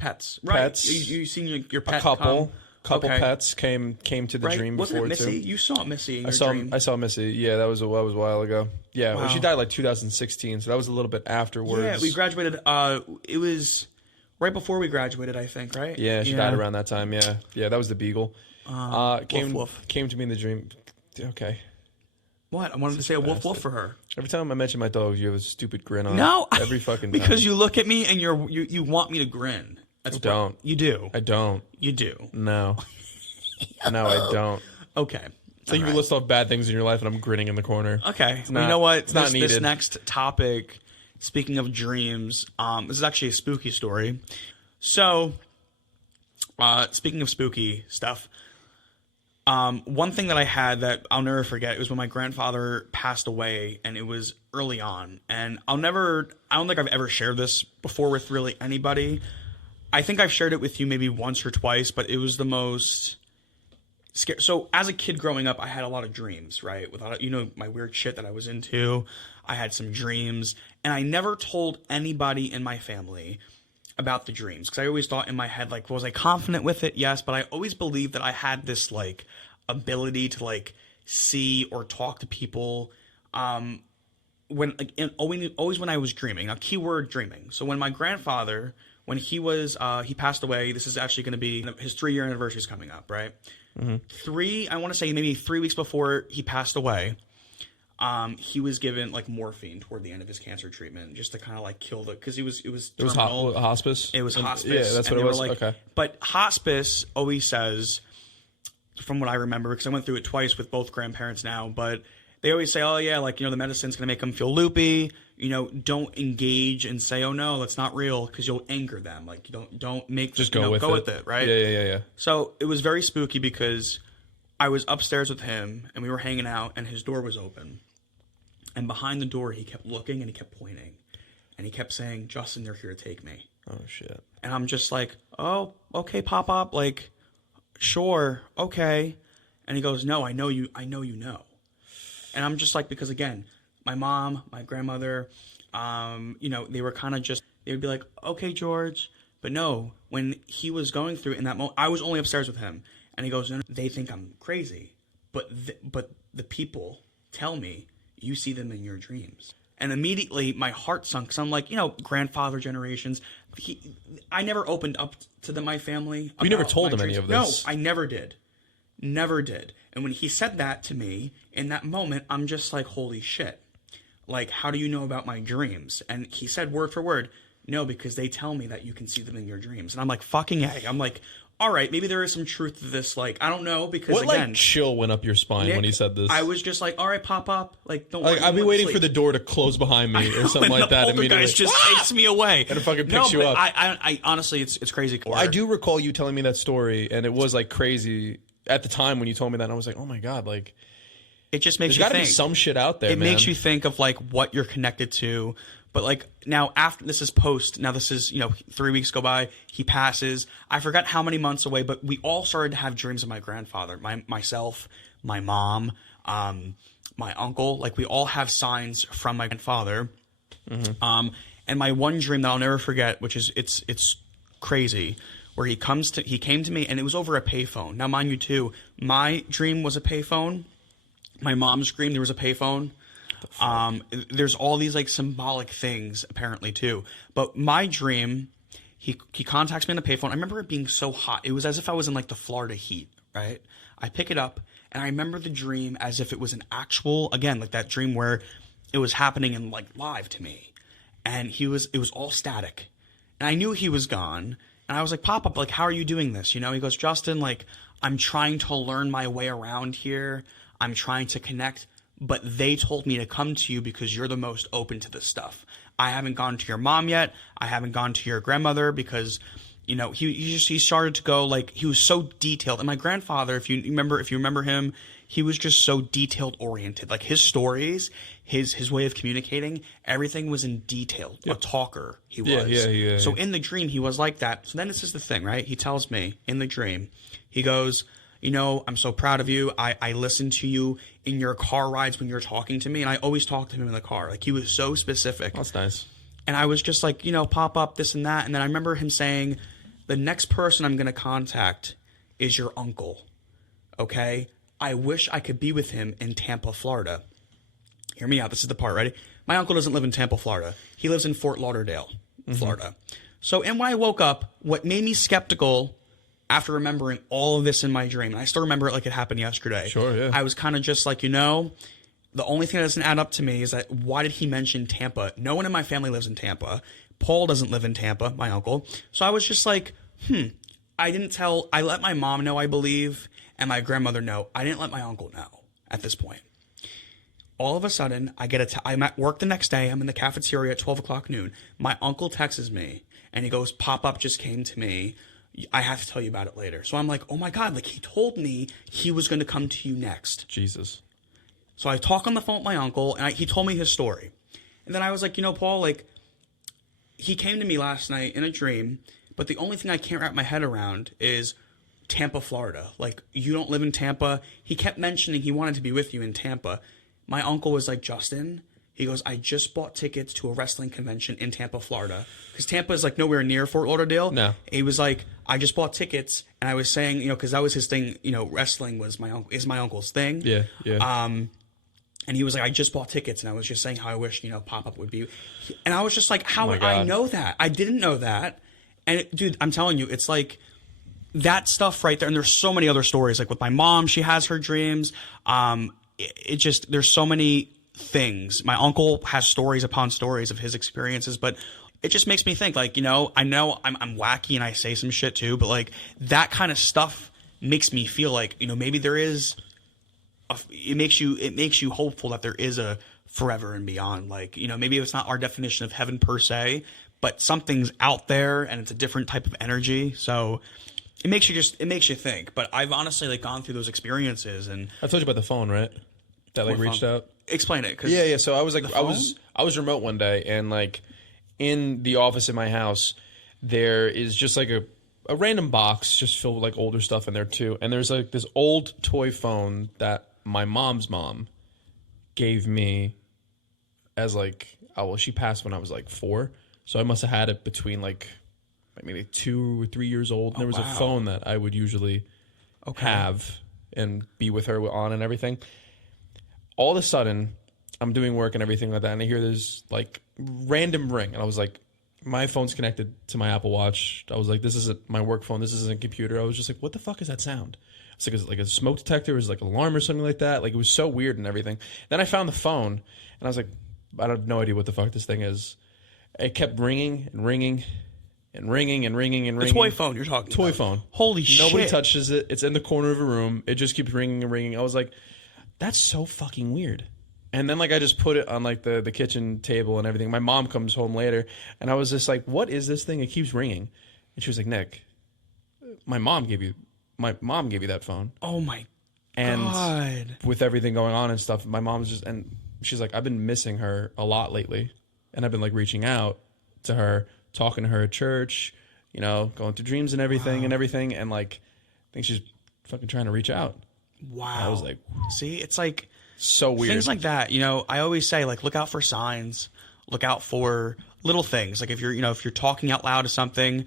right? Pets. You seen your pet? A couple Okay. pets came to the dream Wasn't before it Missy? too. You saw Missy in your dream. I saw Missy. Yeah, that was a while ago. Yeah, well, Wow. she died like 2016, so that was a little bit afterwards. Yeah, we graduated. It was right before we graduated, I think. Right? Yeah, she died around that time. Yeah, that was the beagle. Came woof. came to me in the dream. Okay. What? I wanted to say a woof woof for her. Every time I mention my dogs, you have a stupid grin on. No, every fucking time. because you look at me and you want me to grin. That's don't. You do. I don't. You do. No. No, I don't. Okay. So you list off bad things in your life, and I'm grinning in the corner. Okay. Well, you know what? It's not needed. This next topic, speaking of dreams, this is actually a spooky story. So, speaking of spooky stuff, one thing that I had that I'll never forget was when my grandfather passed away, and it was early on. And I don't think I've ever shared this before with really anybody. I think I've shared it with you maybe once or twice, but it was the most scary. So as a kid growing up, I had a lot of dreams, right? With my weird shit that I was into. I had some dreams, and I never told anybody in my family about the dreams, because I always thought in my head, like, was I confident with it? Yes, but I always believed that I had this, like, ability to, like, see or talk to people always when I was dreaming. Now, keyword dreaming. So when my grandfather, when he passed away, this is actually going to be his 3-year anniversary is coming up, right? I want to say maybe 3 weeks before he passed away, he was given, like, morphine toward the end of his cancer treatment, just to kind of, like, kill because it was terminal. Hospice. It was hospice. Yeah, that's what it was. Okay. But hospice always says, from what I remember, because I went through it twice with both grandparents now, but they always say, oh yeah, like, the medicine's gonna make them feel loopy. Don't engage and say, oh no, that's not real, because you'll anger them. Like, don't make just go with it, right? Yeah. So it was very spooky because I was upstairs with him and we were hanging out, and his door was open. And behind the door, he kept looking and he kept pointing. And he kept saying, Justin, they're here to take me. Oh, shit. And I'm just like, oh, okay, Pop-Up. Like, sure, okay. And he goes, no, I know you know. And I'm just like, because, again, my mom, my grandmother, they were kind of just, they would be like, okay, George. But no, when he was going through it in that moment, I was only upstairs with him. And he goes, no, they think I'm crazy. But the people tell me, you see them in your dreams. And immediately my heart sunk, because I'm like, grandfather generations. I never opened up to my family. You never told him any of this? No, I never did. Never did. And when he said that to me, in that moment, I'm just like, holy shit. Like, how do you know about my dreams? And he said word for word, no, because they tell me that you can see them in your dreams. And I'm like, fucking A. I'm like, all right, maybe there is some truth to this. Like, I don't know, because what, again, like, chill went up your spine Nick, when he said this? I was just like, all right, Pop-Up. Like, don't worry. Like, I'd be waiting for the door to close behind me or something like that. And the poltergeist just takes me away. And it fucking picks you up. I honestly, it's crazy. Well, I do recall you telling me that story, and it was, like, crazy at the time when you told me that. And I was like, oh my God, like, it just makes there's you got to think. be some shit out there, It man. makes you think of, like, what you're connected to. But, like, now after this is post, now this is, 3 weeks go by, he passes. I forgot how many months away, but we all started to have dreams of my grandfather, myself, my mom, my uncle. Like, we all have signs from my grandfather. And my one dream that I'll never forget, which is, it's crazy, where he came to me, and it was over a payphone. Now, mind you, too, my dream was a payphone. My mom's dream, there was a payphone. There's all these like symbolic things apparently too. But my dream, he contacts me on the payphone. I remember it being so hot. It was as if I was in like the Florida heat, right? I pick it up, and I remember the dream as if it was an actual, again, like that dream where it was happening in like live to me. And it was all static. And I knew he was gone. And I was like, Pop-Up, like, how are you doing this? You know, he goes, Justin, like, I'm trying to learn my way around here. I'm trying to connect, but they told me to come to you because you're the most open to this stuff. I haven't gone to your mom yet. I haven't gone to your grandmother because, you know, he started to go, like, he was so detailed. And my grandfather, if you remember him, he was just so detailed oriented. Like his stories, his way of communicating, everything was in detail. Yep. A talker he was. Yeah. So in the dream, he was like that. So then this is the thing, right? He tells me in the dream, he goes, you know, I'm so proud of you. I listen to you in your car rides when you're talking to me. And I always talk to him in the car. Like, he was so specific. That's nice. And I was just like, you know, Pop-Up, this and that. And then I remember him saying, the next person I'm going to contact is your uncle. Okay? I wish I could be with him in Tampa, Florida. Hear me out. This is the part, ready? My uncle doesn't live in Tampa, Florida. He lives in Fort Lauderdale, Florida. So, and when I woke up, what made me skeptical after remembering all of this in my dream, and I still remember it like it happened yesterday. Sure, yeah. I was kind of just like, you know, the only thing that doesn't add up to me is that why did he mention Tampa? No one in my family lives in Tampa. Paul doesn't live in Tampa, my uncle. So I was just like, I let my mom know, I believe, and my grandmother know. I didn't let my uncle know at this point. All of a sudden, I'm at work the next day. I'm in the cafeteria at 12 o'clock noon. My uncle texts me, and he goes, Pop-Up just came to me. I have to tell you about it later. So I'm like, oh my God, like he told me he was going to come to you next. Jesus. So I talk on the phone with my uncle, and he told me his story. And then I was like, you know, Paul, like, he came to me last night in a dream, but the only thing I can't wrap my head around is Tampa, Florida. Like, you don't live in Tampa. He kept mentioning he wanted to be with you in Tampa. My uncle was like, Justin, he goes, I just bought tickets to a wrestling convention in Tampa, Florida. Because Tampa is like nowhere near Fort Lauderdale. No. He was like, I just bought tickets, and I was saying, you know, because that was his thing, you know, wrestling was my uncle's thing. Yeah. And he was like, I just bought tickets, and I was just saying how I wish, you know, Pop-Up would be. And I was just like, how would I know that? I didn't know that. And dude, I'm telling you, it's like that stuff right there. And there's so many other stories. Like with my mom, she has her dreams. There's so many things. My uncle has stories upon stories of his experiences, but it just makes me think, like, you know I'm wacky and I say some shit too, but like that kind of stuff makes me feel like, you know, maybe there is it makes you hopeful that there is a forever and beyond. Like, you know, maybe it's not our definition of heaven per se, but something's out there and it's a different type of energy. So it makes you think. But I've honestly like gone through those experiences, and I told you about the phone, right? That like reached out. Explain it. Yeah. So I was like, I was remote one day, and like in the office in my house, there is just like a random box just filled with like older stuff in there too. And there's like this old toy phone that my mom's mom gave me as like, she passed when I was like 4. So I must have had it between like maybe 2 or 3 years old. And there was a phone that I would usually have and be with her on and everything. All of a sudden, I'm doing work and everything like that, and I hear this like random ring, and I was like, my phone's connected to my Apple Watch. I was like, this isn't my work phone. This isn't a computer. I was just like, what the fuck is that sound? It's like, is it like a smoke detector? Is it like an alarm or something like that? Like, it was so weird and everything. Then I found the phone, and I was like, I have no idea what the fuck this thing is. It kept ringing and ringing and ringing and ringing and ringing. The toy phone you're talking about. Toy phone. Holy shit. Nobody touches it. It's in the corner of a room. It just keeps ringing and ringing. I was like, that's so fucking weird. And then, like, I just put it on, like, the kitchen table and everything. My mom comes home later, and I was just like, what is this thing? It keeps ringing. And she was like, Nick, my mom gave you that phone. Oh, my God. And with everything going on and stuff, my mom's just, and she's like, I've been missing her a lot lately. And I've been, like, reaching out to her, talking to her at church, you know, going through dreams and everything And, like, I think she's fucking trying to reach out. Wow. I was like, see, it's like, so weird. Things like that, you know, I always say, like, look out for signs, look out for little things. Like if you're talking out loud to something,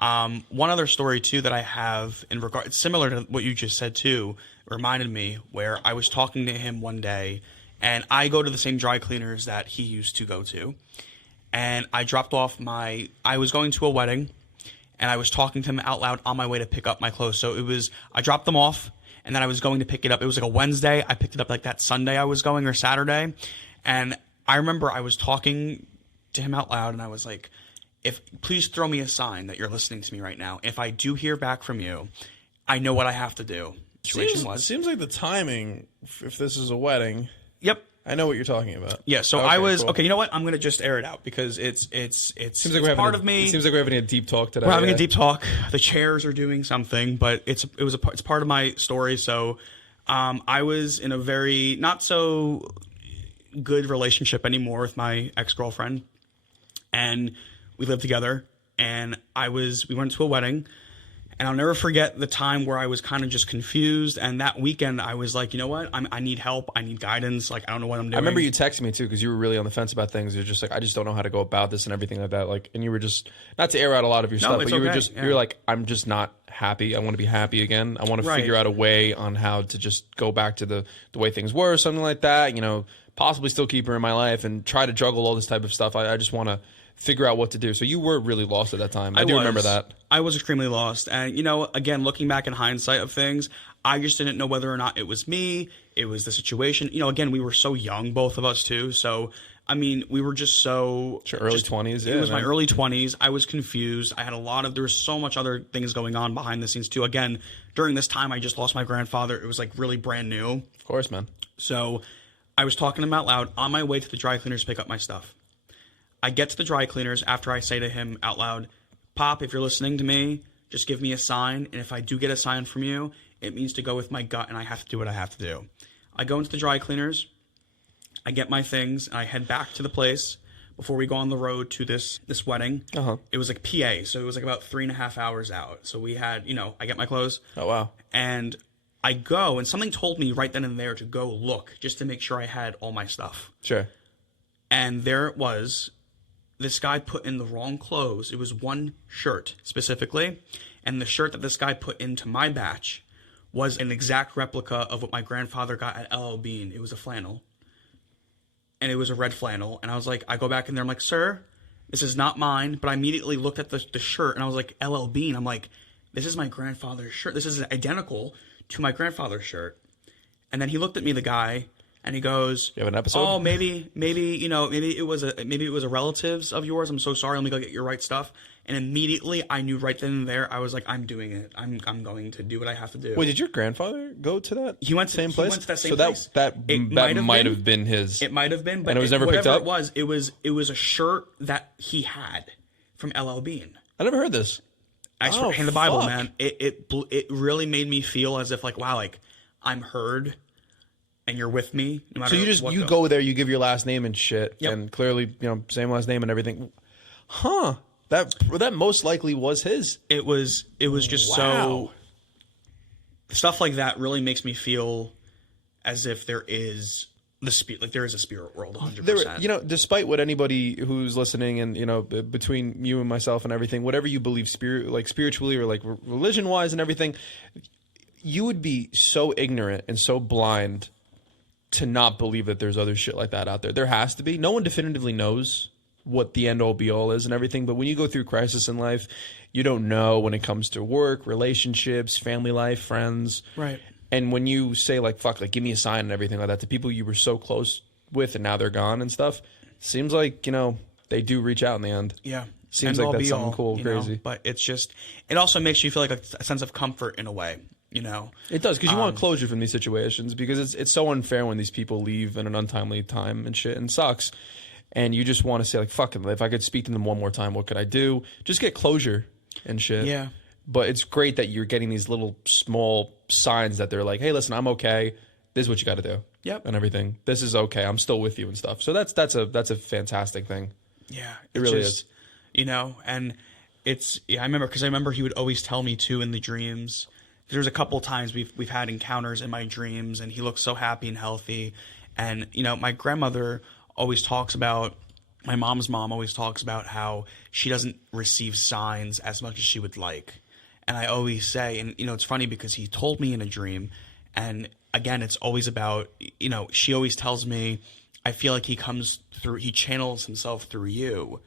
One other story too that I have in regard, similar to what you just said too, reminded me where I was talking to him one day, and I go to the same dry cleaners that he used to go to, and I dropped off I was going to a wedding, and I was talking to him out loud on my way to pick up my clothes. So I dropped them off, and then I was going to pick it up. It was like a Wednesday. I picked it up like that Sunday I was going, or Saturday, and I remember I was talking to him out loud, and I was like, please throw me a sign that you're listening to me right now. If I do hear back from you, I know what I have to do. Seems like the timing, if this is a wedding. Yep. I know what you're talking about. Yeah, so okay, I was cool. Okay. You know what? I'm gonna just air it out because it's Seems like we're part having of me. It seems like we're having a deep talk today. We're having a deep talk. The chairs are doing something, but it's part of my story. So, I was in a very not so good relationship anymore with my ex-girlfriend, and we lived together. And we went to a wedding. And I'll never forget the time where I was kind of just confused. And that weekend, I was like, you know what? I need help. I need guidance. Like, I don't know what I'm doing. I remember you texting me too because you were really on the fence about things. You're just like, I just don't know how to go about this and everything like that. Like, and you were just not to air out a lot of your stuff, but you were just you're like, I'm just not happy. I want to be happy again. I want to figure out a way on how to just go back to the way things were, something like that. You know, possibly still keep her in my life and try to juggle all this type of stuff. I just want to figure out what to do. So you were really lost at that time. I do remember that. I was extremely lost. And, you know, again, looking back in hindsight of things, I just didn't know whether or not it was me, it was the situation. You know, again, we were so young, both of us too. So, I mean, we were just so... Early 20s, yeah. It was my early 20s. I was confused. I had there was so much other things going on behind the scenes too. Again, during this time, I just lost my grandfather. It was like really brand new. Of course, man. So I was talking to him out loud on my way to the dry cleaners to pick up my stuff. I get to the dry cleaners after I say to him out loud, Pop, if you're listening to me, just give me a sign. And if I do get a sign from you, it means to go with my gut and I have to do what I have to do. I go into the dry cleaners. I get my things. And I head back to the place before we go on the road to this wedding. Uh-huh. It was like PA. So it was like about 3.5 hours out. So we had, I get my clothes. Oh, wow. And I go, and something told me right then and there to go look just to make sure I had all my stuff. Sure. And there it was. This guy put in the wrong clothes. It was one shirt specifically. And the shirt that this guy put into my batch was an exact replica of what my grandfather got at LL Bean. It was a flannel. And it was a red flannel. And I was like, I go back in there. I'm like, sir, this is not mine. But I immediately looked at the shirt and I was like, LL Bean. I'm like, this is my grandfather's shirt. This is identical to my grandfather's shirt. And then he looked at me, the guy, and he goes, you have an episode? Oh, maybe it was a relatives of yours. I'm so sorry. Let me go get your right stuff. And immediately I knew right then and there. I was like, I'm doing it. I'm going to do what I have to do. Wait, did your grandfather go to that? He went to same place. He went to that same place. That might have been his. It might have been, but and it was never picked up. It was a shirt that he had from LL Bean. I never heard this. I swear, in the Bible, man, it really made me feel as if like, wow, like I'm heard. And you're with me, no matter what. So you go there, you give your last name and shit, yep. And clearly, same last name and everything. Huh? That most likely was his. It was just so. Stuff like that really makes me feel as if there is there is a spirit world, 100%. Despite what anybody who's listening and between you and myself and everything, whatever you believe spiritually or like religion wise and everything, you would be so ignorant and so blind to not believe that there's other shit like that out there. There has to be. No one definitively knows what the end all be all is and everything. But when you go through crisis in life, you don't know when it comes to work, relationships, family life, friends. Right. And when you say like, fuck, like give me a sign and everything like that to people you were so close with and now they're gone and stuff, seems like, they do reach out in the end. Yeah. Seems like that's something cool, crazy. But it also makes you feel like a sense of comfort in a way. It does, because you want closure from these situations, because it's so unfair when these people leave in an untimely time and shit, and sucks. And you just want to say like, fuck them. If I could speak to them one more time, what could I do? Just get closure and shit. Yeah. But it's great that you're getting these little small signs that they're like, hey, listen, I'm okay. This is what you got to do. Yep. And everything. This is okay. I'm still with you and stuff. So that's a fantastic thing. Yeah. It really is. And I remember he would always tell me too in the dreams. There's a couple times we've had encounters in my dreams, and he looks so happy and healthy. And my grandmother always talks about my mom's mom always talks about how she doesn't receive signs as much as she would like. And I always say, and it's funny because he told me in a dream, and again, it's always about, she always tells me, I feel like he channels himself through you,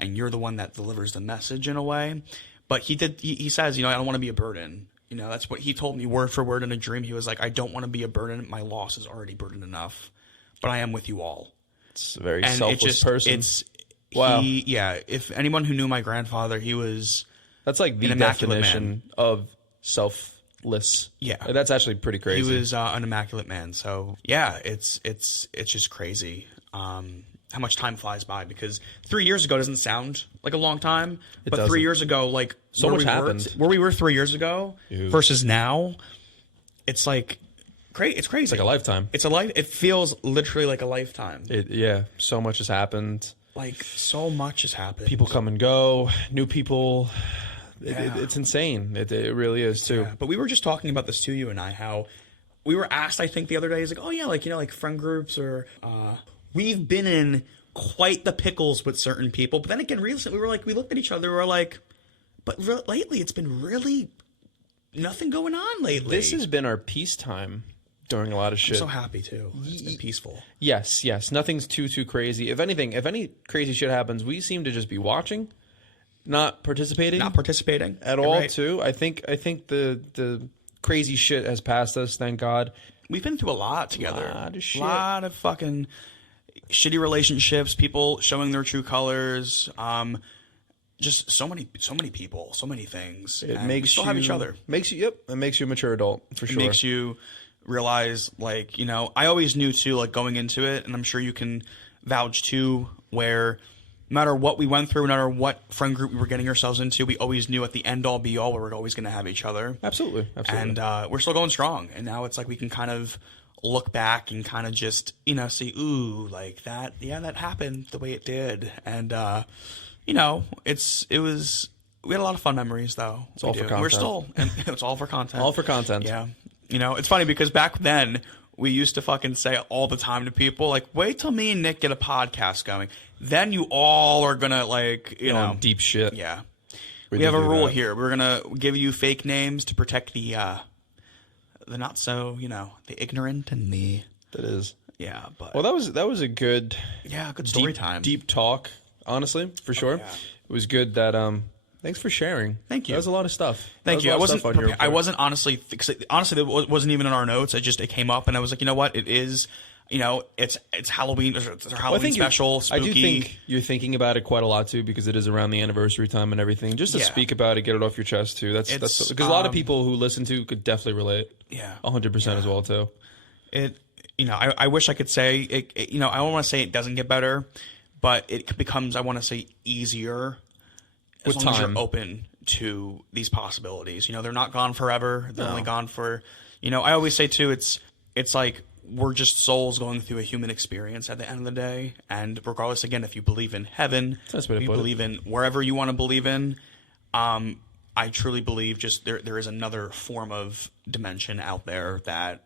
and you're the one that delivers the message in a way. But he says, I don't want to be a burden. That's what he told me word for word in a dream. He was like, I don't want to be a burden. My loss is already burden enough, but I am with you all. It's a very selfless person. Wow. If anyone who knew my grandfather, that's like the definition of selfless. Yeah. That's actually pretty crazy. He was an immaculate man. So yeah, it's just crazy. How much time flies by, because 3 years ago doesn't sound like a long time, but doesn't. 3 years ago, like so much happened. Where we were 3 years ago versus now, it's like great. It's crazy. It's like a lifetime. It feels literally like a lifetime. So much has happened. Like so much has happened. People come and go. New people. It's insane. It really is too. Yeah. But we were just talking about this too, you and I, how we were asked, I think the other day, is like, oh yeah, like like friend groups or we've been in quite the pickles with certain people. But then again, recently we looked at each other, we were like, but lately it's been really nothing going on lately. This has been our peacetime during a lot of shit. I'm so happy too. It's been peaceful. Yes. Nothing's too crazy. If anything, if any crazy shit happens, we seem to just be watching, not participating at all. Right. Too. I think the crazy shit has passed us. Thank God. We've been through a lot together. A lot of shit. A lot of fucking shitty relationships. People showing their true colors. Just so many people, so many things. It makes we still have each other. It makes you a mature adult for sure. It makes you realize, like, I always knew too, like going into it, and I'm sure you can vouch too, where no matter what we went through, no matter what friend group we were getting ourselves into, we always knew at the end all be all we were always going to have each other. Absolutely. And we're still going strong. And now it's like we can kind of look back and kind of just, see, ooh, like that, yeah, that happened the way it did. And, we had a lot of fun memories though. It's all for content. And it's all for content. All for content. Yeah. It's funny because back then we used to fucking say all the time to people, like, wait till me and Nick get a podcast going. Then you all are going to, like, deep shit. Yeah. We have a rule here. We're going to give you fake names to protect the not so, the ignorant and the... That is. Yeah, but... Well, that was a good... Yeah, good story time. Deep talk, honestly, for sure. Yeah. It was good that... Thanks for sharing. Thank you. That was a lot of stuff. Thank you. I wasn't honestly, honestly, it wasn't even in our notes. It came up and I was like, you know what? It is, it's Halloween. It's our Halloween special. Spooky. I do think you're thinking about it quite a lot too, because it is around the anniversary time and everything. Just to speak about it, get it off your chest too. That's because a lot of people who listen to could definitely relate. Yeah. 100% as well too. I wish I could say it. I don't want to say it doesn't get better, but it becomes, I want to say, easier. As long as you're open to these possibilities. They're not gone forever. They're only gone for, I always say too, it's like we're just souls going through a human experience at the end of the day. And regardless, again, if you believe in heaven, if you believe in wherever you want to believe in, I truly believe just there is another form of dimension out there that,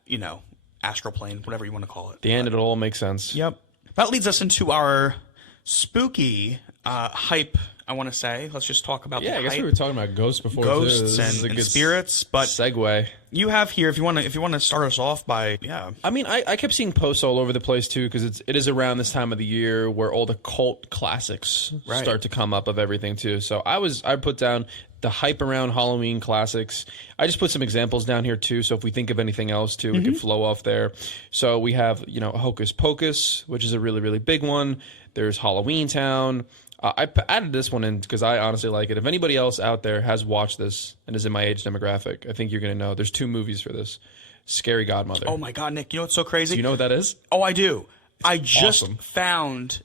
astral plane, whatever you want to call it. The end, it all makes sense. Yep. That leads us into our spooky hype, I want to say. Let's just talk about the hype. I guess we were talking about ghosts before. Ghosts and spirits, but segue. You have here, if you want to start us off by, I mean, I kept seeing posts all over the place too, because it is around this time of the year where all the cult classics start to come up of everything too. So I put down the hype around Halloween classics. I just put some examples down here too, so if we think of anything else too, we can flow off there. So we have, Hocus Pocus, which is a really, really big one. There's Halloweentown. I added this one in because I honestly like it. If anybody else out there has watched this and is in my age demographic, I think you're going to know. There's 2 movies for this. Scary Godmother. Oh my God, Nick, you know what's so crazy? Do you know what that is? Oh, I do. I just found,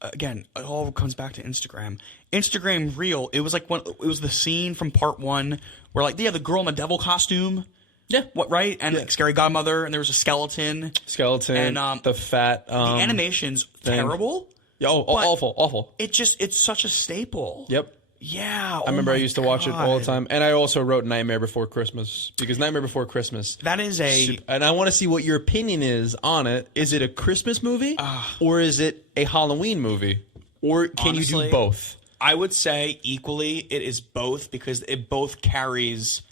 again, it all comes back to Instagram. Instagram Reel, it was like it was the scene from part 1 where, like, the girl in the devil costume. Yeah. What, right? And like, Scary Godmother, and there was a skeleton. And the fat... the animation's terrible. Oh, awful. It's such a staple. Yep. Yeah. I remember I used to watch it all the time. And I also wrote Nightmare Before Christmas, because Nightmare Before Christmas. That is and I want to see what your opinion is on it. Is it a Christmas movie or is it a Halloween movie? Or can you Honestly, do both? I would say equally it is both because it both carries.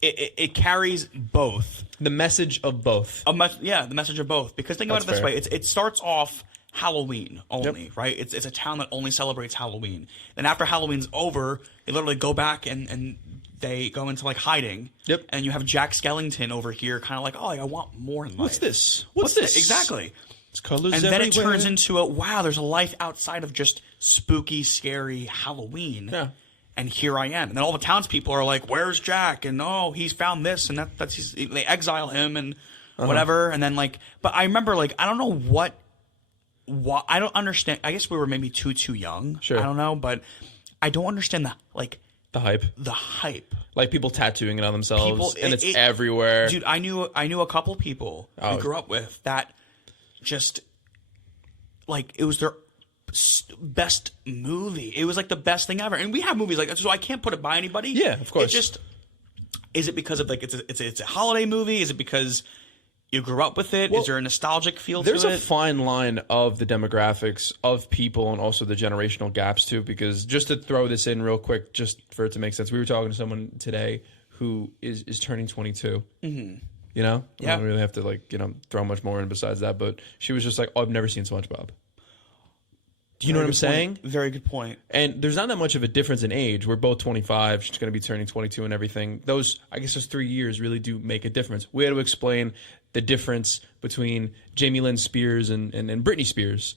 It carries both. The message of both. The message of both. Because think about That's it this fair. way: it starts off Halloween only, right? It's a town that only celebrates Halloween. Then after Halloween's over, they literally go back and they go into like hiding. Yep. And you have Jack Skellington over here, kind of like, oh, I want more in life. What's this? What's this? Exactly. It's colors And everywhere. then it turns into wow, there's a life outside of just spooky, scary Halloween. Yeah. And here I am. And then all the townspeople are like, where's Jack? And oh, he's found this. And they exile him and whatever. And then like, but I remember like, I don't know what I don't understand. I guess we were maybe too young. Sure. I don't know. But I don't understand The hype. the hype. Like people tattooing it on themselves. People, and it's everywhere. Dude, I knew a couple people Oh. we grew up with that just like it was their best movie. It was like the best thing ever. And we have movies like that, so I can't put it by anybody. Yeah, of course. It just is it because of like it's a holiday movie? Is it because you grew up with it? Well, is there a nostalgic feel to There's it? a fine line of the demographics of people and also the generational gaps too, because just to throw this in real quick, just for it to make sense, we were talking to someone today who is turning 22. Mm-hmm. You know? Yeah. I don't really have to throw much more in besides that, but she was just like, oh, I've never seen SpongeBob. Do you know what I'm saying? Very good point. And there's not that much of a difference in age. We're both 25. She's going to be turning 22 and everything. Those 3 years really do make a difference. We had to explain the difference between Jamie Lynn Spears and Britney Spears.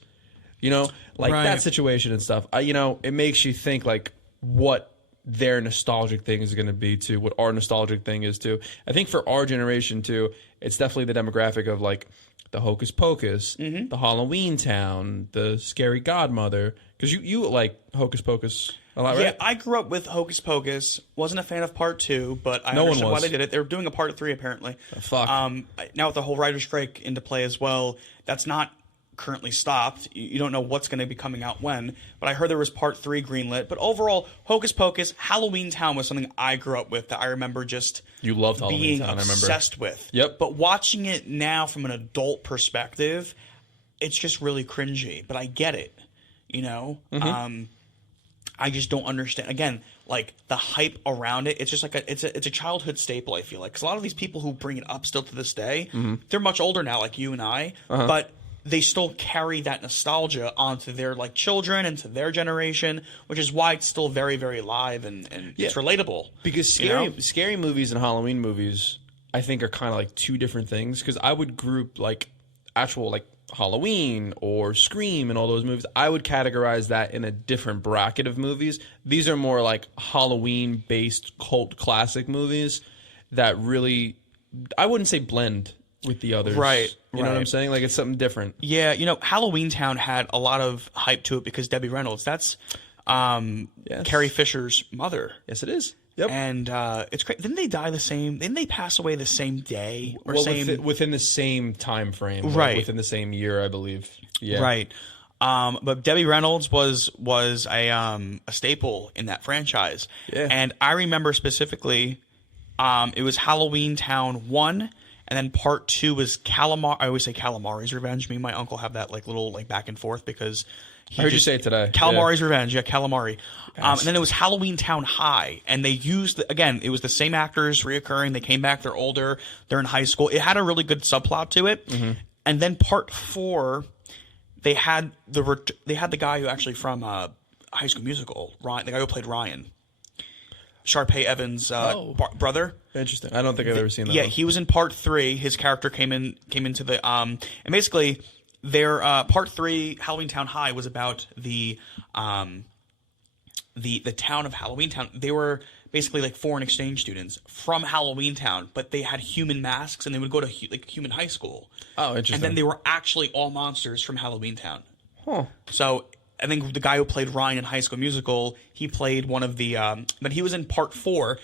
You know, like Right. that situation and stuff. It makes you think like what their nostalgic thing is going to be to what our nostalgic thing is too. I think for our generation too, it's definitely the demographic of like the Hocus Pocus, the Halloweentown, the Scary Godmother. Because you like Hocus Pocus a lot, right? Yeah, I grew up with Hocus Pocus. Wasn't a fan of part 2, but I No one understood why was. they did it. They were doing a part 3 apparently. Fuck. Now with the whole writer's strike into play as well, that's not currently stopped. You don't know what's going to be coming out when, but I heard there was part 3 greenlit. But overall, Hocus Pocus, Halloweentown was something I grew up with that I remember just You loved being Halloweentown, I remember. obsessed with. Yep. But watching it now from an adult perspective, it's just really cringy. But I get it, you know. Mm-hmm. I just don't understand. Again, like the hype around it, it's just like it's a childhood staple. I feel like because a lot of these people who bring it up still to this day, they're much older now, like you and I, but they still carry that nostalgia onto their like children and to their generation, which is why it's still very, very live and it's relatable. Because you know? scary movies and Halloween movies, I think, are kind of like two different things. Because I would group like actual like Halloween or Scream and all those movies. I would categorize that in a different bracket of movies. These are more like Halloween-based cult classic movies that really, I wouldn't say blend with the others. Right, You know what I'm right. saying? Like it's something different. Yeah, you know, Halloweentown had a lot of hype to it because Debbie Reynolds, that's Yes. Carrie Fisher's mother. Yes, it is. Yep. And it's great. Didn't they die the same? Didn't they pass away the same day or Well, same? within the same time frame, like, Right. within the same year, I believe. Yeah, Right. But Debbie Reynolds was a staple in that franchise. Yeah. And I remember specifically, it was Halloweentown 1, and then part 2 was Calamar. I always say Calamari's Revenge. Me and my uncle have that like little like back and forth because I heard you say it today. Calamari's Revenge, yeah, Calamari. And then it was Halloweentown High, and they used again. It was the same actors reoccurring. They came back. They're older. They're in high school. It had a really good subplot to it. And then part 4, they had the guy who actually from High School Musical, Ryan, the guy who played Ryan, Sharpay Evans' brother. Interesting. I don't think I've ever seen that. Yeah, one. he was in part 3. His character came into the and basically their part 3 Halloweentown High was about the town of Halloweentown. They were basically like foreign exchange students from Halloweentown, but they had human masks and they would go to like human high school. Oh, interesting. And then they were actually all monsters from Halloweentown. Huh. So I think the guy who played Ryan in High School Musical, he played one of the but he was in part 4.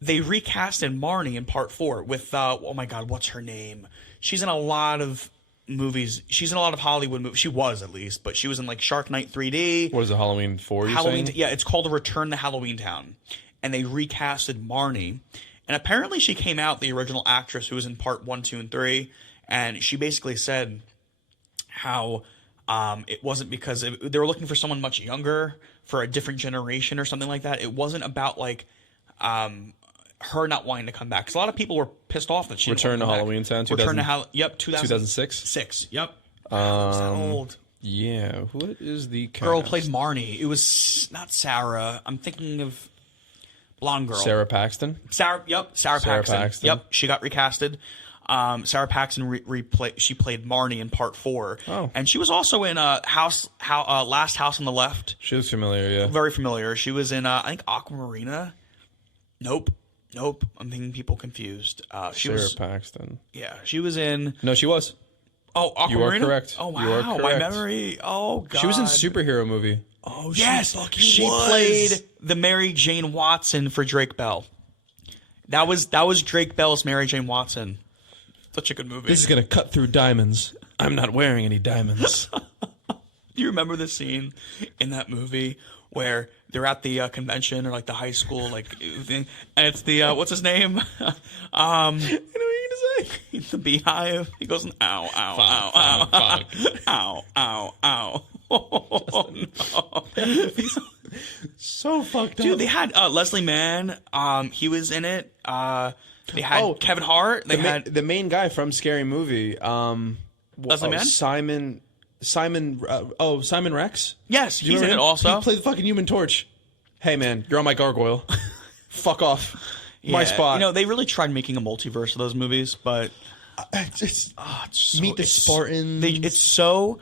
They recasted Marnie in part 4 with oh my god, what's her name? She's in a lot of movies. She's in a lot of Hollywood movies. She was, at least, but she was in like Shark Night 3D. What is it, Halloween 4? Halloween, yeah, it's called A Return to Halloweentown, and they recasted Marnie. And apparently, she came out, the original actress who was in part 1, 2, and 3, and she basically said how It wasn't because they were looking for someone much younger for a different generation or something like that. It wasn't about like her not wanting to come back. Because a lot of people were pissed off that she Return to Halloweentown. Return to 2006. 6. Yep. Was that old? Yeah. What is the cast? Girl played Marnie. It was not Sarah. I'm thinking of blonde girl. Sarah Paxton. Sarah Paxton. Yep, she got recasted. Sarah Paxton she played Marnie in Part 4. Oh. And she was also in Last House on the Left. She looks familiar, yeah. Very familiar. She was in I think Aquamarina. Nope. I'm thinking people confused. Sarah Paxton. Yeah, she was in. No, she was. Oh, Aquamarina. You are correct. Oh wow, You are correct. my memory. Oh god. She was in superhero movie. Oh, yes, she was. played the Mary Jane Watson for Drake Bell. That was Drake Bell's Mary Jane Watson. Such a good movie. This is gonna cut through diamonds. I'm not wearing any diamonds. Do you remember the scene in that movie where they're at the convention or like the high school thing, and it's the what's his name? I know what you're gonna say. The Beehive. He goes, ow, ow, ow, ow, ow, ow. Oh, no. So fucked up. Dude, they had Leslie Mann. He was in it. They had Kevin Hart. They had the main guy from Scary Movie. Leslie Mann? Simon Rex? Yes, he's in it also. He played the fucking Human Torch. Hey man, you're on my gargoyle. Fuck off. My spot. You know, they really tried making a multiverse of those movies, but just so, Meet the Spartans. It's so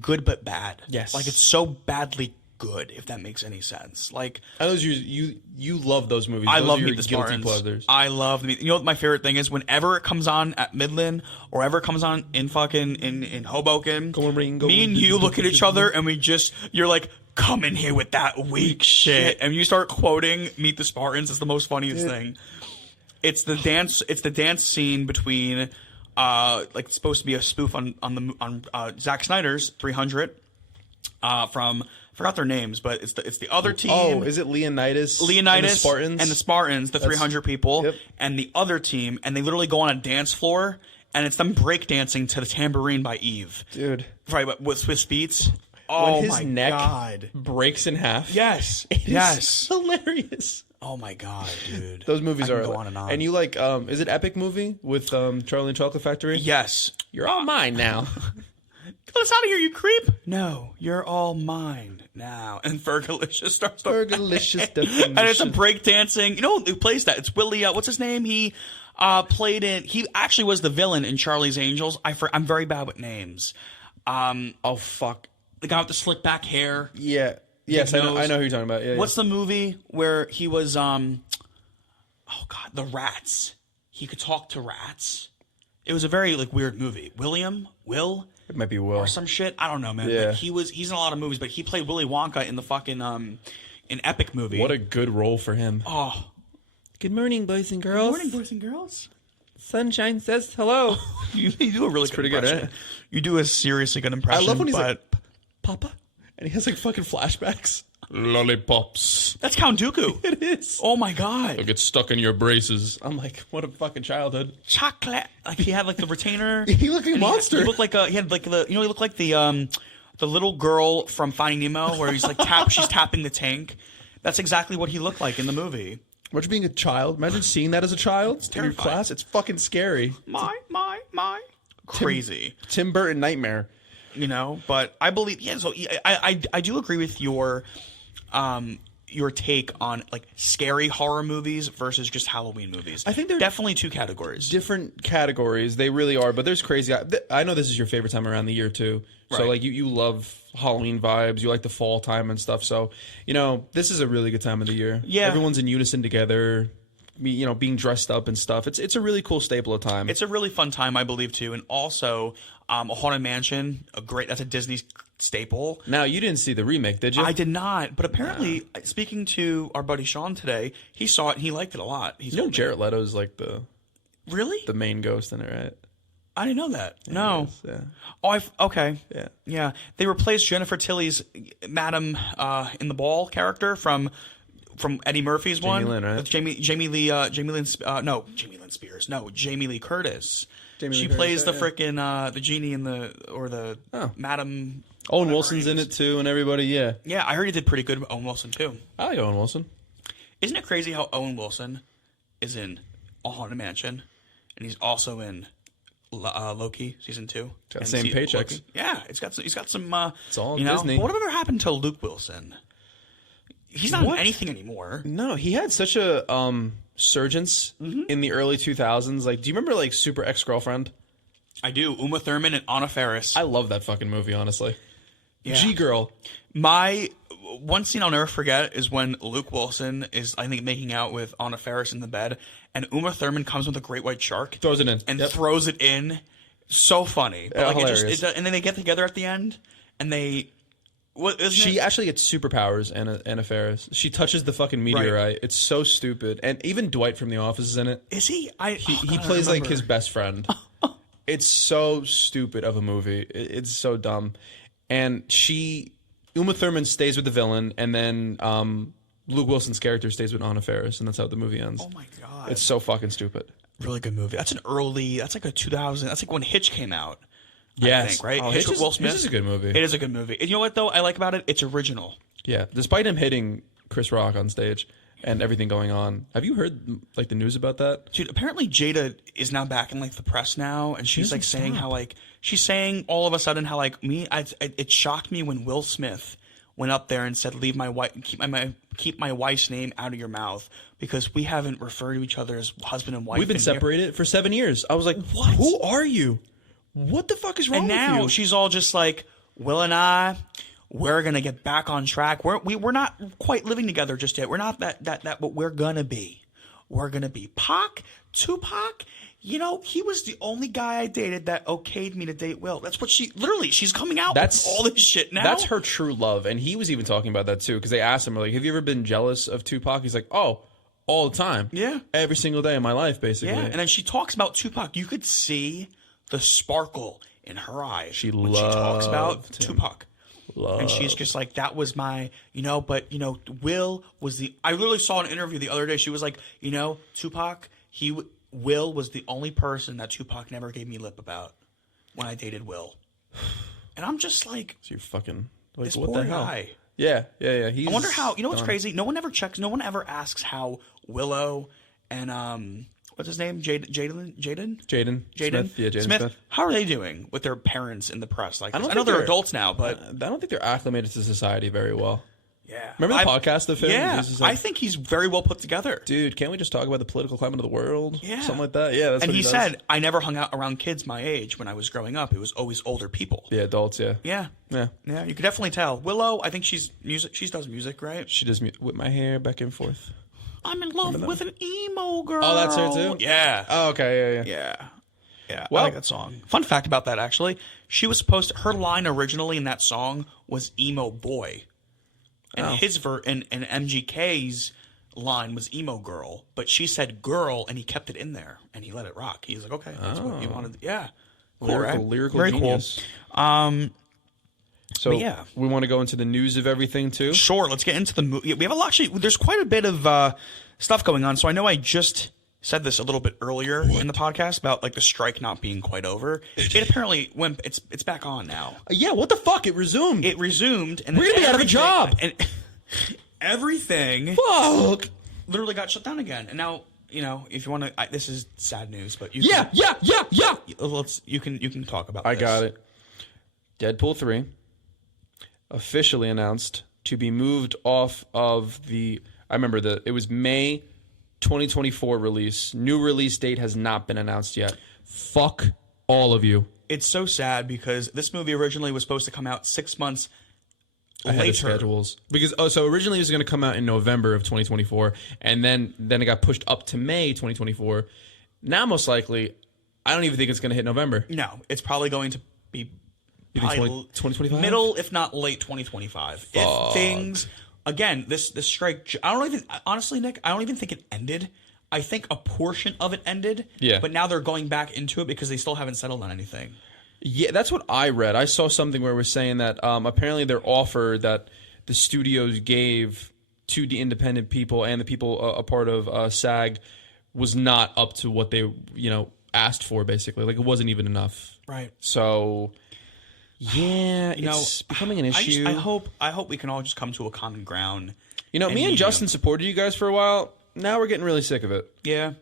good but bad. Yes. Like it's so badly good, if that makes any sense. Like I know you love those movies. I Those love are your Meet the guilty Spartans. pleasures. I love the. You know what my favorite thing is? Whenever it comes on at Midland or ever it comes on in fucking in Hoboken, me and you look at each other and you're like, come in here with that weak shit, and you start quoting Meet the Spartans. It's the most funniest thing. It's the dance. It's the dance scene between like it's supposed to be a spoof on Zack Snyder's 300 from. Forgot their names, but it's the other team. Oh, is it Leonidas and the Spartans, the 300 people, yep. and the other team, and they literally go on a dance floor, and it's them breakdancing to the Tambourine by Eve. Dude. Right, with Swiss Beats. Oh, when his my neck God. breaks in half. Yes. It yes. is hilarious. Oh, my God, dude. Those movies are... go on and on. And you like... is it Epic Movie with Charlie and Chocolate Factory? Yes. You're all mine now. Get us out of here, you creep! No, you're all mine now. And Fergalicious starts to Fergalicious play. definition. And it's a breakdancing. You know who plays that? It's Willie. What's his name? He played in. He actually was the villain in Charlie's Angels. I'm very bad with names. Oh fuck! The guy with the slick back hair. Yeah. Yes, I know who you're talking about. Yeah. What's the movie where he was? Oh God, the rats. He could talk to rats. It was a very weird movie. Will. It might be Will or some shit. I don't know, man. Yeah. But he's in a lot of movies, but he played Willy Wonka in the fucking an Epic movie. What a good role for him. Oh. Good morning, boys and girls. Good morning, boys and girls. Sunshine says hello. you do a really good pretty impression. good, right? You do a seriously good impression. I love when he's like, Papa? And he has fucking flashbacks. Lollipops. That's Count Dooku. It is. Oh my God. They'll get stuck in your braces. I'm like, what a fucking childhood. Chocolate. Like he had the retainer. He looked like a monster. He looked like he had he looked like the little girl from Finding Nemo where he's like she's tapping the tank. That's exactly what he looked like in the movie. Imagine being a child. Imagine seeing that as a child in your class. It's fucking scary. My. Crazy. Tim Burton nightmare. You know, but I believe, so I do agree with your take on scary horror movies versus just Halloween movies. I think they're definitely two categories. Different categories. They really are, but there's crazy. I know this is your favorite time around the year too. So Right. you love Halloween vibes. You like the fall time and stuff. So, this is a really good time of the year. Yeah. Everyone's in unison together. Being dressed up and stuff. It's a really cool staple of time. It's a really fun time, I believe, too. And also, a Haunted Mansion, that's a Disney staple. Now, you didn't see the remake, did you? I did not, but apparently, speaking to our buddy Sean today, he saw it and he liked it a lot. Jared Leto's like Really? the main ghost in it, right? I didn't know that. No. Yeah. Oh, okay. Yeah. Yeah. They replaced Jennifer Tilly's Madam in the Ball character from Eddie Murphy's one. Lynn, right? With Jamie Lee Spears. No, Jamie Lee Curtis. Jamie She Lee plays the Curtis, frickin' the genie in the Madam. Owen whatever Wilson's her in name it is. too, and everybody. Yeah, Yeah, I heard he did pretty good with Owen Wilson too. I like Owen Wilson. Isn't it crazy how Owen Wilson is in A Haunted Mansion, and he's also in Loki season 2. Got the same paychecks. Loki. Yeah, he's got some. It's all you know? Disney. But whatever happened to Luke Wilson? He's not in anything anymore. No, he had such a surgence in the early 2000s. Like, do you remember like Super Ex-Girlfriend? I do. Uma Thurman and Anna Faris. I love that fucking movie, honestly. Yeah. G-Girl. My one scene I'll never forget is when Luke Wilson is, I think, making out with Anna Faris in the bed, and Uma Thurman comes with a great white shark, Throws it in. and Yep. throws it in. So funny, but like hilarious. and then they get together at the end, and they. What isn't She it? actually gets superpowers, Anna Faris. She touches the fucking meteorite. It's so stupid. And even Dwight from The Office is in it. Is he? He plays like his best friend. It's so stupid of a movie. It's so dumb. And Uma Thurman stays with the villain, and then Luke Wilson's character stays with Anna Faris, and that's how the movie ends. Oh my god! It's so fucking stupid. really good movie. That's like a 2000. That's like when Hitch came out. I Yes. think, right? Oh, Hitch Hitch with is- Will Smith. Hitch is a good movie. It is a good movie. And you know what though? I like about it. It's original. Yeah, despite him hitting Chris Rock on stage and everything going on. Have you heard like the news about that? Dude, apparently Jada is now back in like the press now, and she's like doesn't saying stop. how like she's saying all of a sudden how like it shocked me when Will Smith went up there and said, "Leave my wife, keep my wife's name out of your mouth," because we haven't referred to each other as husband and wife. We've been in here." separated for 7 years. I was like, What? Who are you? What the fuck is wrong And with now you? she's all just like, Will and I, we're gonna get back on track. We're not quite living together just yet. We're not that, but we're gonna be. We're gonna be. Tupac, you know, he was the only guy I dated that okayed me to date Will. That's what she's coming out That's with all this shit now. That's her true love, and he was even talking about that too because they asked him like, "Have you ever been jealous of Tupac?" He's like, "Oh, all the time. Yeah. every single day of my life, basically." Yeah, and then she talks about Tupac. You could see the sparkle in her eyes when she talks about loved him. Tupac. And she's just like, that was my, Will was I literally saw an interview the other day. She was like, Tupac, Will was the only person that Tupac never gave me lip about when I dated Will. And I'm just like, So you're fucking like, this what poor the hell? guy. Yeah. I wonder how, what's crazy? No one ever asks how Willow and, what's his name? Jaden? Smith. Yeah, Jaden Smith. How are they doing with their parents in the press? Like, I don't know think they're they're- adults now, but I don't think they're acclimated to society very well. yeah. Remember the podcast of him? Yeah, He's just like, I think he's very well put together. dude, can't we just talk about the political climate of the world? Yeah. Something like that. Yeah, that's And what he does. said, I never hung out around kids my age when I was growing up. It was always older people. Yeah, adults. Yeah. Yeah. Yeah. Yeah, you could definitely tell. Willow, I think she's music. She does music, right? She does whip my hair back and forth. I'm in love with an emo girl. Oh, that's her too? Yeah. Oh, okay. Yeah. Yeah. Yeah. Well- I like that song. Fun fact about that, actually. She was supposed to, her line originally in that song was emo boy. And and MGK's line was emo girl, but she said girl, and he kept it in there, and he let it rock. He was like, okay, that's what you wanted. Yeah. Cool, right? Lyrical Very genius. cool. So But yeah. we want to go into the news of everything too. Sure, let's get into the movie. We have a lot, actually, there's quite a bit of stuff going on. So I know I just said this a little bit earlier in the podcast about like the strike not being quite over. It apparently went. It's back on now. Yeah, what the fuck? It resumed. It resumed, and We're gonna be out of a everything- job. And everything Fuck. literally got shut down again. And now, if you want to, this is sad news, but you Yeah. you can talk about. I this. got it. Deadpool 3 officially announced to be moved off of the. I remember it was May 2024 release. New release date has not been announced yet. Fuck all of you. It's so sad because this movie originally was supposed to come out 6 months Ahead later. of schedules because so originally it was going to come out in November of 2024 and then it got pushed up to May 2024. Now most likely I don't even think it's going to hit November. No, it's probably going to be You think probably 2025? middle, if not late 2025. If things again, this strike. I don't even honestly, Nick. I don't even think it ended. I think a portion of it ended. Yeah. But now they're going back into it because they still haven't settled on anything. Yeah, that's what I read. I saw something where it was saying that apparently their offer that the studios gave to the independent people and the people a part of SAG was not up to what they, asked for, basically. Like, it wasn't even enough. Right. So, yeah, it's becoming an issue. I hope we can all just come to a common ground. Me and Justin supported you guys for a while. Now we're getting really sick of it. Yeah.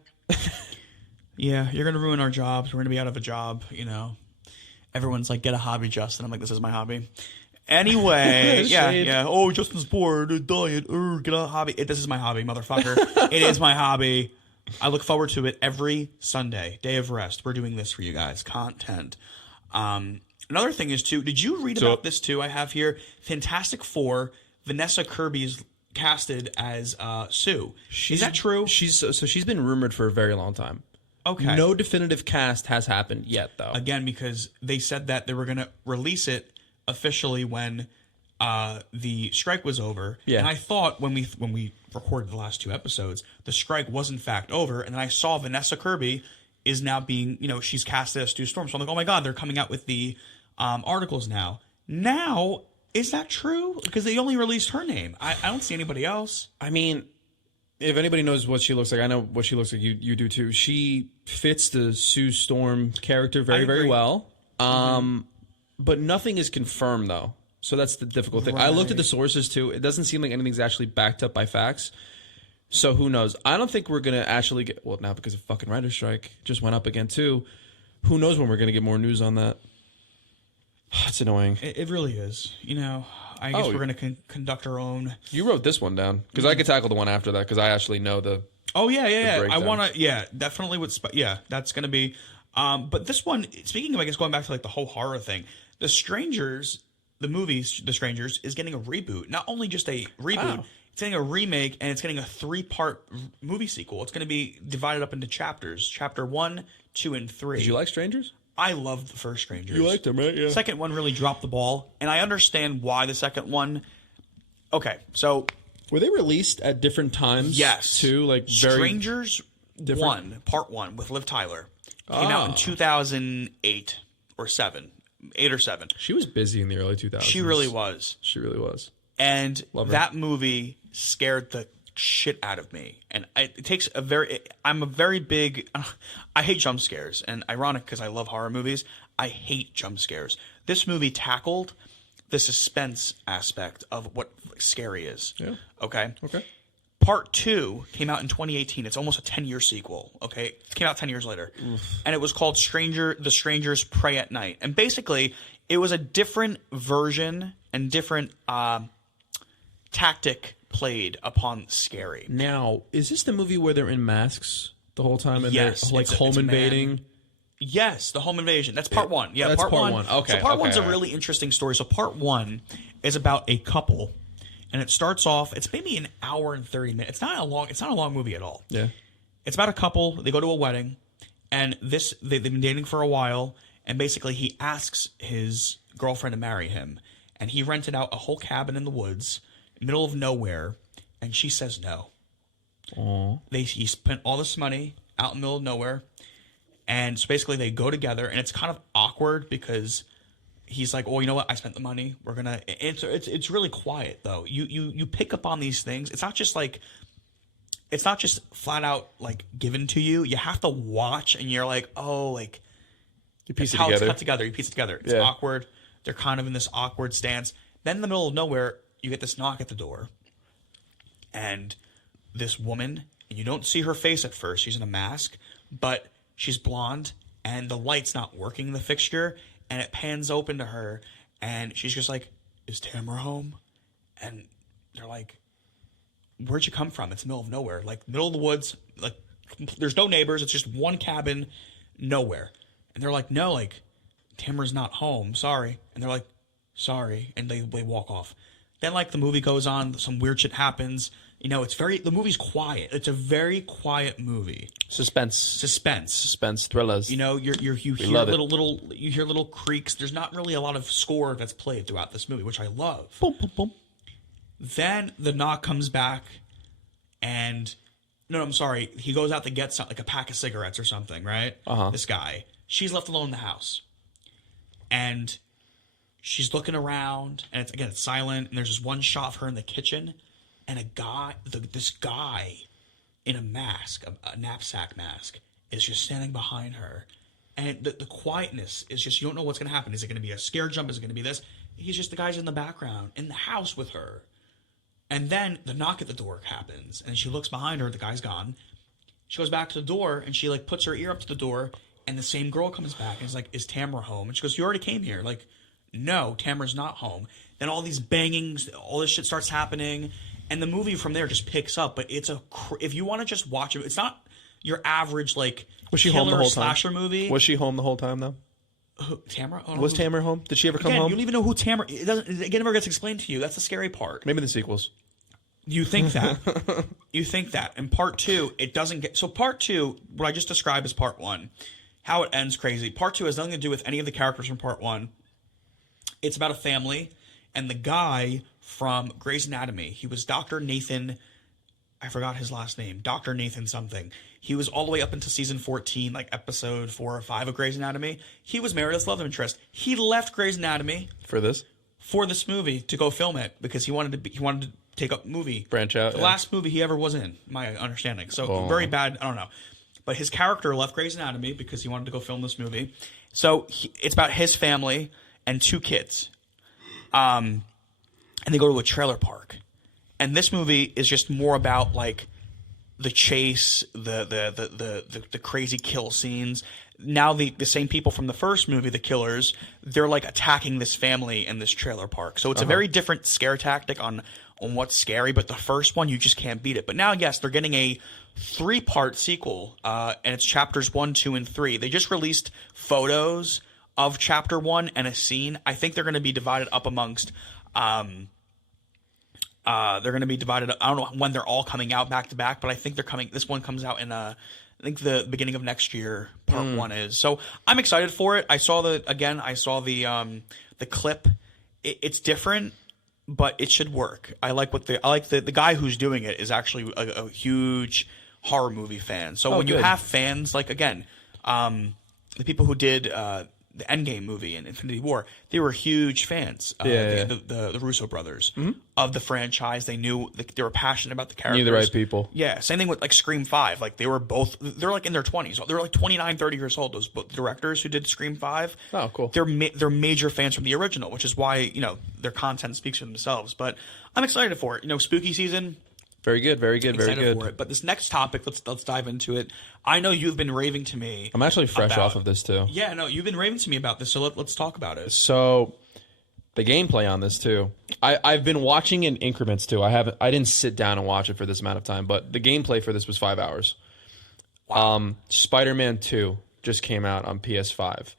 Yeah, you're going to ruin our jobs. We're going to be out of a job, Everyone's like, get a hobby, Justin. I'm like, this is my hobby. Anyway, yeah. Oh, Justin's bored. Diet. Get a hobby. This is my hobby, motherfucker. It is my hobby. I look forward to it every Sunday, day of rest. We're doing this for you guys. Content. Another thing is, too, did you read about this, too? I have here, Fantastic Four, Vanessa Kirby's casted as Sue. Is that true? She's been rumored for a very long time. Okay. No definitive cast has happened yet, though. Again, because they said that they were going to release it officially when the strike was over. Yeah. And I thought when we recorded the last 2 episodes, the strike was in fact over. And then I saw Vanessa Kirby is now being, she's cast as Stu Storm. So I'm like, oh my God, they're coming out with the articles now. Now, is that true? Because they only released her name. I don't see anybody else. I mean, if anybody knows what she looks like, I know what she looks like. You do too. She fits the Sue Storm character very, very well. But nothing is confirmed, though. So that's the difficult thing. I looked at the sources, too. It doesn't seem like anything's actually backed up by facts. So who knows? I don't think we're going to actually get... Well, now because of fucking writer's strike just went up again, too. Who knows when we're going to get more news on that? It's annoying. It really is. I guess we're going to conduct our own... You wrote this one down. Because I could tackle the one after that, because I actually know the... Oh, yeah. I breakdown. want to... definitely would... that's going to be... but this one, speaking of, I guess, going back to, the whole horror thing, The Strangers, the movie The Strangers, is getting a reboot. Not only just a reboot, it's getting a remake, and it's getting a 3-part movie sequel. It's going to be divided up into chapters. Chapter 1, 2, and 3. Did you like Strangers? I loved the first Strangers. You liked them, right? Yeah. The second one really dropped the ball, and I understand why the second one... Okay, so... Were they released at different times? Yes. Too? Like, very... Strangers 1, Part 1, with Liv Tyler, came out in 2008 or 7. 8 or 7. She was busy in the early 2000s. She really was. She really was. And that movie scared the shit out of me. And it takes a very... I'm a very big... I hate jump scares. And ironic because I love horror movies, I hate jump scares. This movie tackled the suspense aspect of what scary is. Yeah. Okay? Part 2 came out in 2018. It's almost a 10-year sequel, okay? It came out 10 years later. Oof. And it was called The Strangers Prey at Night. And basically, it was a different version and different tactic played upon scary. Now, is this the movie where they're in masks the whole time? And yes. They're, home invading? Yes, the home invasion. That's part 1. Yeah, that's part one. Okay. So part 1's a really interesting story. So part 1 is about a couple. And it starts off, it's maybe an hour and 30 minutes. It's not a long movie at all. Yeah. It's about a couple, they go to a wedding, and they've been dating for a while, and basically he asks his girlfriend to marry him. And he rented out a whole cabin in the woods, middle of nowhere, and she says no. Aww. He spent all this money out in the middle of nowhere, and so basically they go together, and it's kind of awkward because he's like, "Oh, you know what? I spent the money. We're gonna." It's really quiet though. You pick up on these things. It's not just flat out given to you. You have to watch, and you're like, "Oh, you piece it how together." It's cut together. You piece it together. It's awkward. They're kind of in this awkward stance. Then in the middle of nowhere, you get this knock at the door, and this woman, and you don't see her face at first. She's in a mask, but she's blonde, and the light's not working in the fixture. And it pans open to her, and she's just like, "Is Tamara home?" And they're like, "Where'd you come from? It's the middle of nowhere, middle of the woods. There's no neighbors. It's just one cabin, nowhere." And they're like, "No, Tamara's not home. Sorry." And they're like, "Sorry," and they walk off. Then the movie goes on. Some weird shit happens. The movie's quiet. It's a very quiet movie. Suspense, thrillers. You hear little creaks. There's not really a lot of score that's played throughout this movie, which I love. Boom, boom, boom. Then the knock comes back, and I'm sorry. He goes out to get a pack of cigarettes or something, right? This guy. She's left alone in the house, and she's looking around, and it's silent. And there's this one shot of her in the kitchen. And this guy in a mask, a knapsack mask, is just standing behind her. And the quietness is just, you don't know what's going to happen. Is it going to be a scare jump? Is it going to be this? He's just the guy's in the background, in the house with her. And then the knock at the door happens, and she looks behind her, the guy's gone. She goes back to the door, and she, like, puts her ear up to the door, and the same girl comes back and is like, is Tamara home? And she goes, you already came here. Like, no, Tamara's not home. Then all these bangings, all this shit starts happening, and the movie from there just picks up. But it's if you want to just watch it, it's not your average, like, was she home the whole slasher time? Movie. Was she home the whole time, though? Tamara? Was Tamara home? Did she ever come home? You don't even know who Tamara. It never gets explained to you. That's the scary part. Maybe the sequels. You think that. You think that. In part 2, it doesn't get. So part 2, what I just described as part 1, how it ends crazy. Part 2 has nothing to do with any of the characters from part 1. It's about a family and the guy from Grey's Anatomy. He was Dr. Nathan. I forgot his last name. Dr. Nathan something. He was all the way up into season 14, like episode 4 or 5 of Grey's Anatomy. He was Meredith's love interest. He left Grey's Anatomy for this movie to go film it because he wanted to take up movie. Branch out. The last movie he ever was in, my understanding. So very bad. I don't know. But his character left Grey's Anatomy because he wanted to go film this movie. So it's about his family and 2 kids. And they go to a trailer park. And this movie is just more about, like, the chase, the crazy kill scenes. Now the same people from the first movie, the killers, they're, like, attacking this family in this trailer park. So it's a very different scare tactic on what's scary. But the first one, you just can't beat it. But now, yes, they're getting a 3-part sequel, and it's chapters 1, 2, and 3. They just released photos of chapter 1 and a scene. I think they're going to be divided up amongst. They're going to be divided up. I don't know when they're all coming out back to back, but I think they're coming. This one comes out in I think the beginning of next year. Part 1 is. So I'm excited for it. I saw the clip. It's different, but it should work. I like the guy who's doing it is actually a huge horror movie fan. So when you have fans, like, again, the people who did the Endgame movie and Infinity War, they were huge fans. The Russo brothers of the franchise. They knew they were passionate about the characters. Knew the right people. Yeah, same thing with, like, Scream 5. Like, they're like in their 20s. They're like 29, 30 years old. Those directors who did Scream 5. Oh, cool. They're major fans from the original, which is why, their content speaks for themselves. But I'm excited for it. Spooky season. Very good, very good, very good. For it. But this next topic, let's dive into it. I know you've been raving to me. I'm actually fresh off of this too. Yeah, no, you've been raving to me about this, so let's talk about it. So, the gameplay on this too. I've been watching in increments too. I didn't sit down and watch it for this amount of time, but the gameplay for this was 5 hours. Wow. Spider-Man 2 just came out on PS5,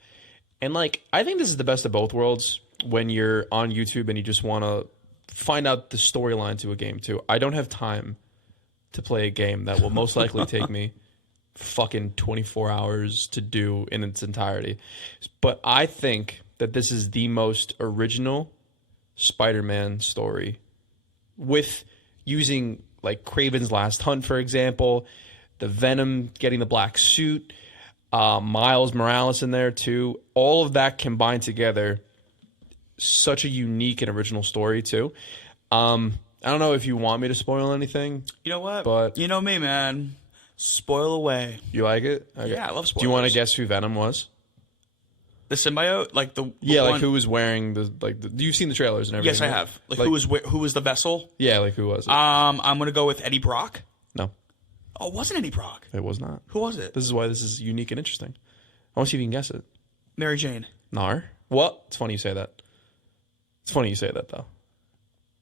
and, like, I think this is the best of both worlds when you're on YouTube and you just want to find out the storyline to a game too. I don't have time to play a game that will most likely take me fucking 24 hours to do in its entirety. But I think that this is the most original Spider-Man story, with using, like, Kraven's Last Hunt, for example, the Venom getting the black suit, Miles Morales in there too. All of that combined together. Such a unique and original story too. I don't know if you want me to spoil anything. You know what? But you know me, man. Spoil away. You like it? Okay. Yeah, I love spoilers. Do you want to guess who Venom was? The symbiote, like the one... like who was wearing you've seen the trailers and everything. Yes, I have. Like who was the vessel? Yeah, like who was it? I'm gonna go with Eddie Brock. No. Oh, it wasn't Eddie Brock. It was not. Who was it? This is why this is unique and interesting. I want to see if you can guess it. Mary Jane. Nar. What? It's funny you say that. It's funny you say that though.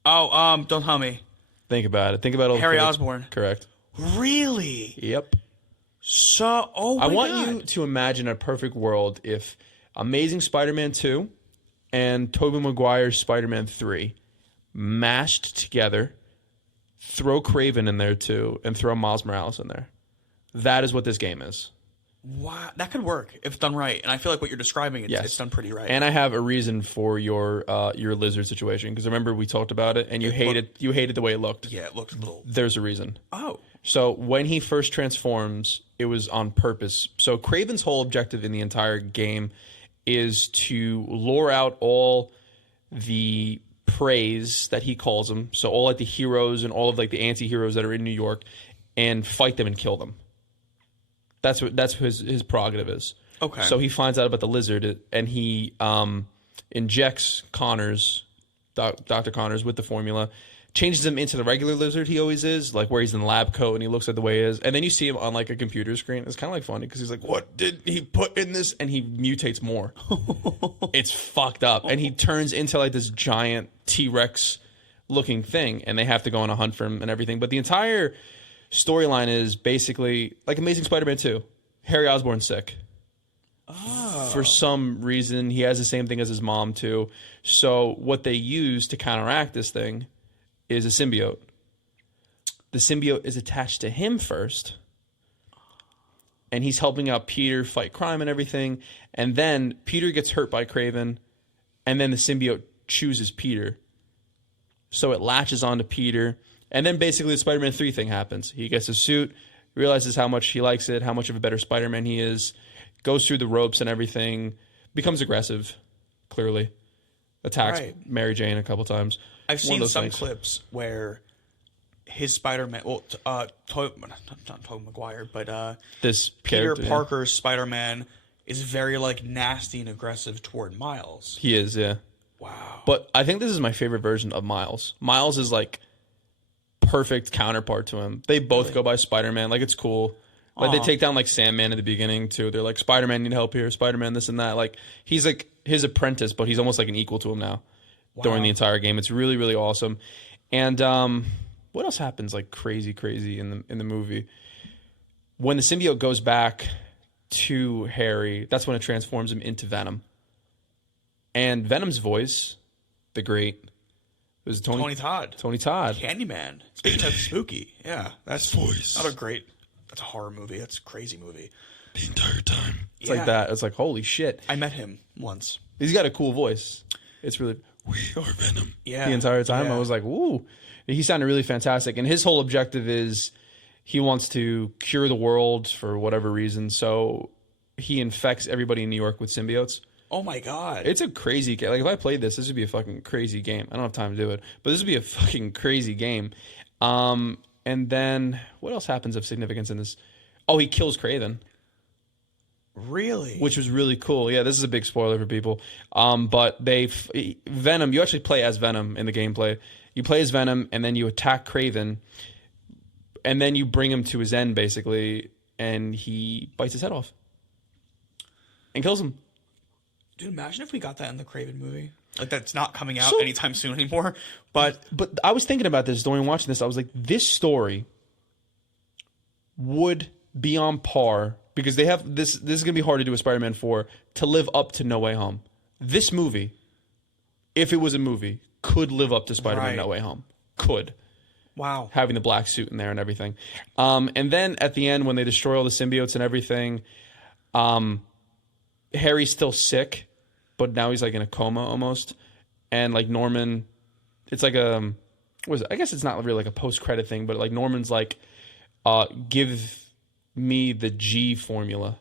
Oh, don't tell me. Think about it. Think about all Harry Osborn. Correct. Really? Yep. So, I want you to imagine a perfect world if Amazing Spider-Man 2 and Tobey Maguire's Spider-Man 3 mashed together, throw Kraven in there too, and throw Miles Morales in there. That is what this game is. Wow, that could work if done right. And I feel like what you're describing, yes. It's done pretty right. And I have a reason for your lizard situation, because remember we talked about it, and you hated the way it looked. Yeah, it looked a little. There's a reason. Oh. So when he first transforms, it was on purpose. So Kraven's whole objective in the entire game is to lure out all the praise that he calls them. So all, like, the heroes and all of, like, the anti-heroes that are in New York, and fight them and kill them. That's what his prerogative is. Okay. So he finds out about the lizard, and he injects Dr. Connors with the formula, changes him into the regular lizard he always is, like where he's in the lab coat and he looks like the way he is. And then you see him on like a computer screen. It's kind of like funny because he's like, what did he put in this? And he mutates more. It's fucked up. And he turns into like this giant T-Rex looking thing, and they have to go on a hunt for him and everything. But the entire storyline is basically like Amazing Spider-Man 2. Harry Osborn's sick. Oh. For some reason, he has the same thing as his mom too. So what they use to counteract this thing is a symbiote. The symbiote is attached to him first, and he's helping out Peter fight crime and everything. And then Peter gets hurt by Kraven, and then the symbiote chooses Peter. So it latches onto Peter, and then basically the Spider-Man 3 thing happens. He gets a suit, realizes how much he likes it, how much of a better Spider-Man he is, goes through the ropes and everything, becomes aggressive, clearly. Attacks Mary Jane a couple times. I've seen some clips where his Spider-Man, well, not Tobey Maguire, but this Peter Parker's Spider-Man is very like nasty and aggressive toward Miles. He is, yeah. Wow. But I think this is my favorite version of Miles. Miles is like perfect counterpart to him. They both go by Spider-Man. Like, it's cool. Like, they take down like Sandman at the beginning too. They're like, Spider-Man need help here, Spider-Man this and that. Like, he's like his apprentice, but he's almost like an equal to him now. Wow. During the entire game. It's really, really awesome. And what else happens like crazy in the movie? When the symbiote goes back to Harry, that's when it transforms him into Venom. And Venom's voice, the great, was Tony Todd. Tony Todd. Candyman. Speaking of spooky, yeah, that's voice. Not a great. That's a horror movie. That's a crazy movie. The entire time. It's like that. It's like, holy shit. I met him once. He's got a cool voice. It's really... We are Venom. Yeah. The entire time, I was like, ooh. He sounded really fantastic. And his whole objective is he wants to cure the world for whatever reason. So he infects everybody in New York with symbiotes. Oh my God. It's a crazy game. Like, if I played this would be a fucking crazy game. I don't have time to do it. But this would be a fucking crazy game. And then, what else happens of significance in this? Oh, he kills Kraven. Really? Which was really cool. Yeah, this is a big spoiler for people. But Venom, you actually play as Venom in the gameplay. You play as Venom, and then you attack Kraven, and then you bring him to his end, basically, and he bites his head off. And kills him. Dude, imagine if we got that in the Kraven movie. Like, that's not coming out anytime soon anymore. But I was thinking about this during watching this. I was like, this story would be on par, because they have this is going to be hard to do a Spider-Man 4 to live up to No Way Home. This movie, if it was a movie, could live up to Spider-Man No Way Home. Could. Wow. Having the black suit in there and everything. And then at the end, when they destroy all the symbiotes and everything, Harry's still sick, but now he's like in a coma almost. And like Norman, it's like I guess it's not really like a post-credit thing, but like Norman's like, give me the G formula.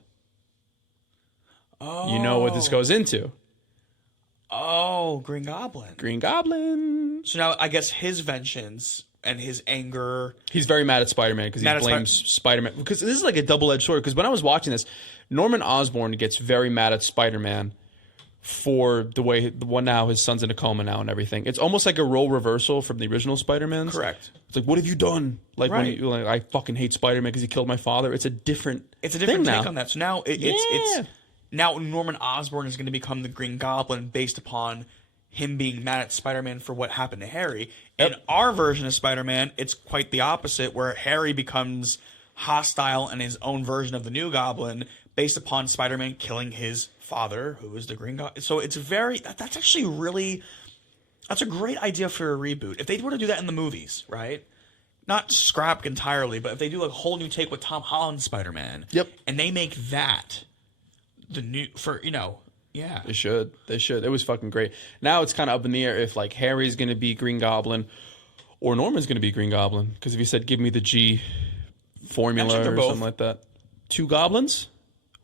Oh. You know what this goes into. Oh, Green Goblin. Green Goblin. So now I guess his vengeance and his anger. He's very mad at Spider-Man because he blames Spider-Man. Because this is like a double-edged sword. Because when I was watching this, Norman Osborn gets very mad at Spider-Man for the way now his son's in a coma now and everything. It's almost like a role reversal from the original Spider-Mans. Correct. It's like, what have you done? Like, when you like, I fucking hate Spider-Man because he killed my father. It's a different take on that. So now it's now Norman Osborn is going to become the Green Goblin based upon him being mad at Spider-Man for what happened to Harry. In our version of Spider-Man, it's quite the opposite, where Harry becomes hostile and his own version of the new Goblin based upon Spider-Man killing his father, who is the Green Goblin. So it's that's actually really, that's a great idea for a reboot. If they were to do that in the movies, right? Not scrap entirely, but if they do like a whole new take with Tom Holland's Spider-Man. Yep. And they make that the new, yeah. They should. It was fucking great. Now it's kind of up in the air if like Harry's going to be Green Goblin or Norman's going to be Green Goblin. Because if you said, give me the G formula or something like that. Two goblins?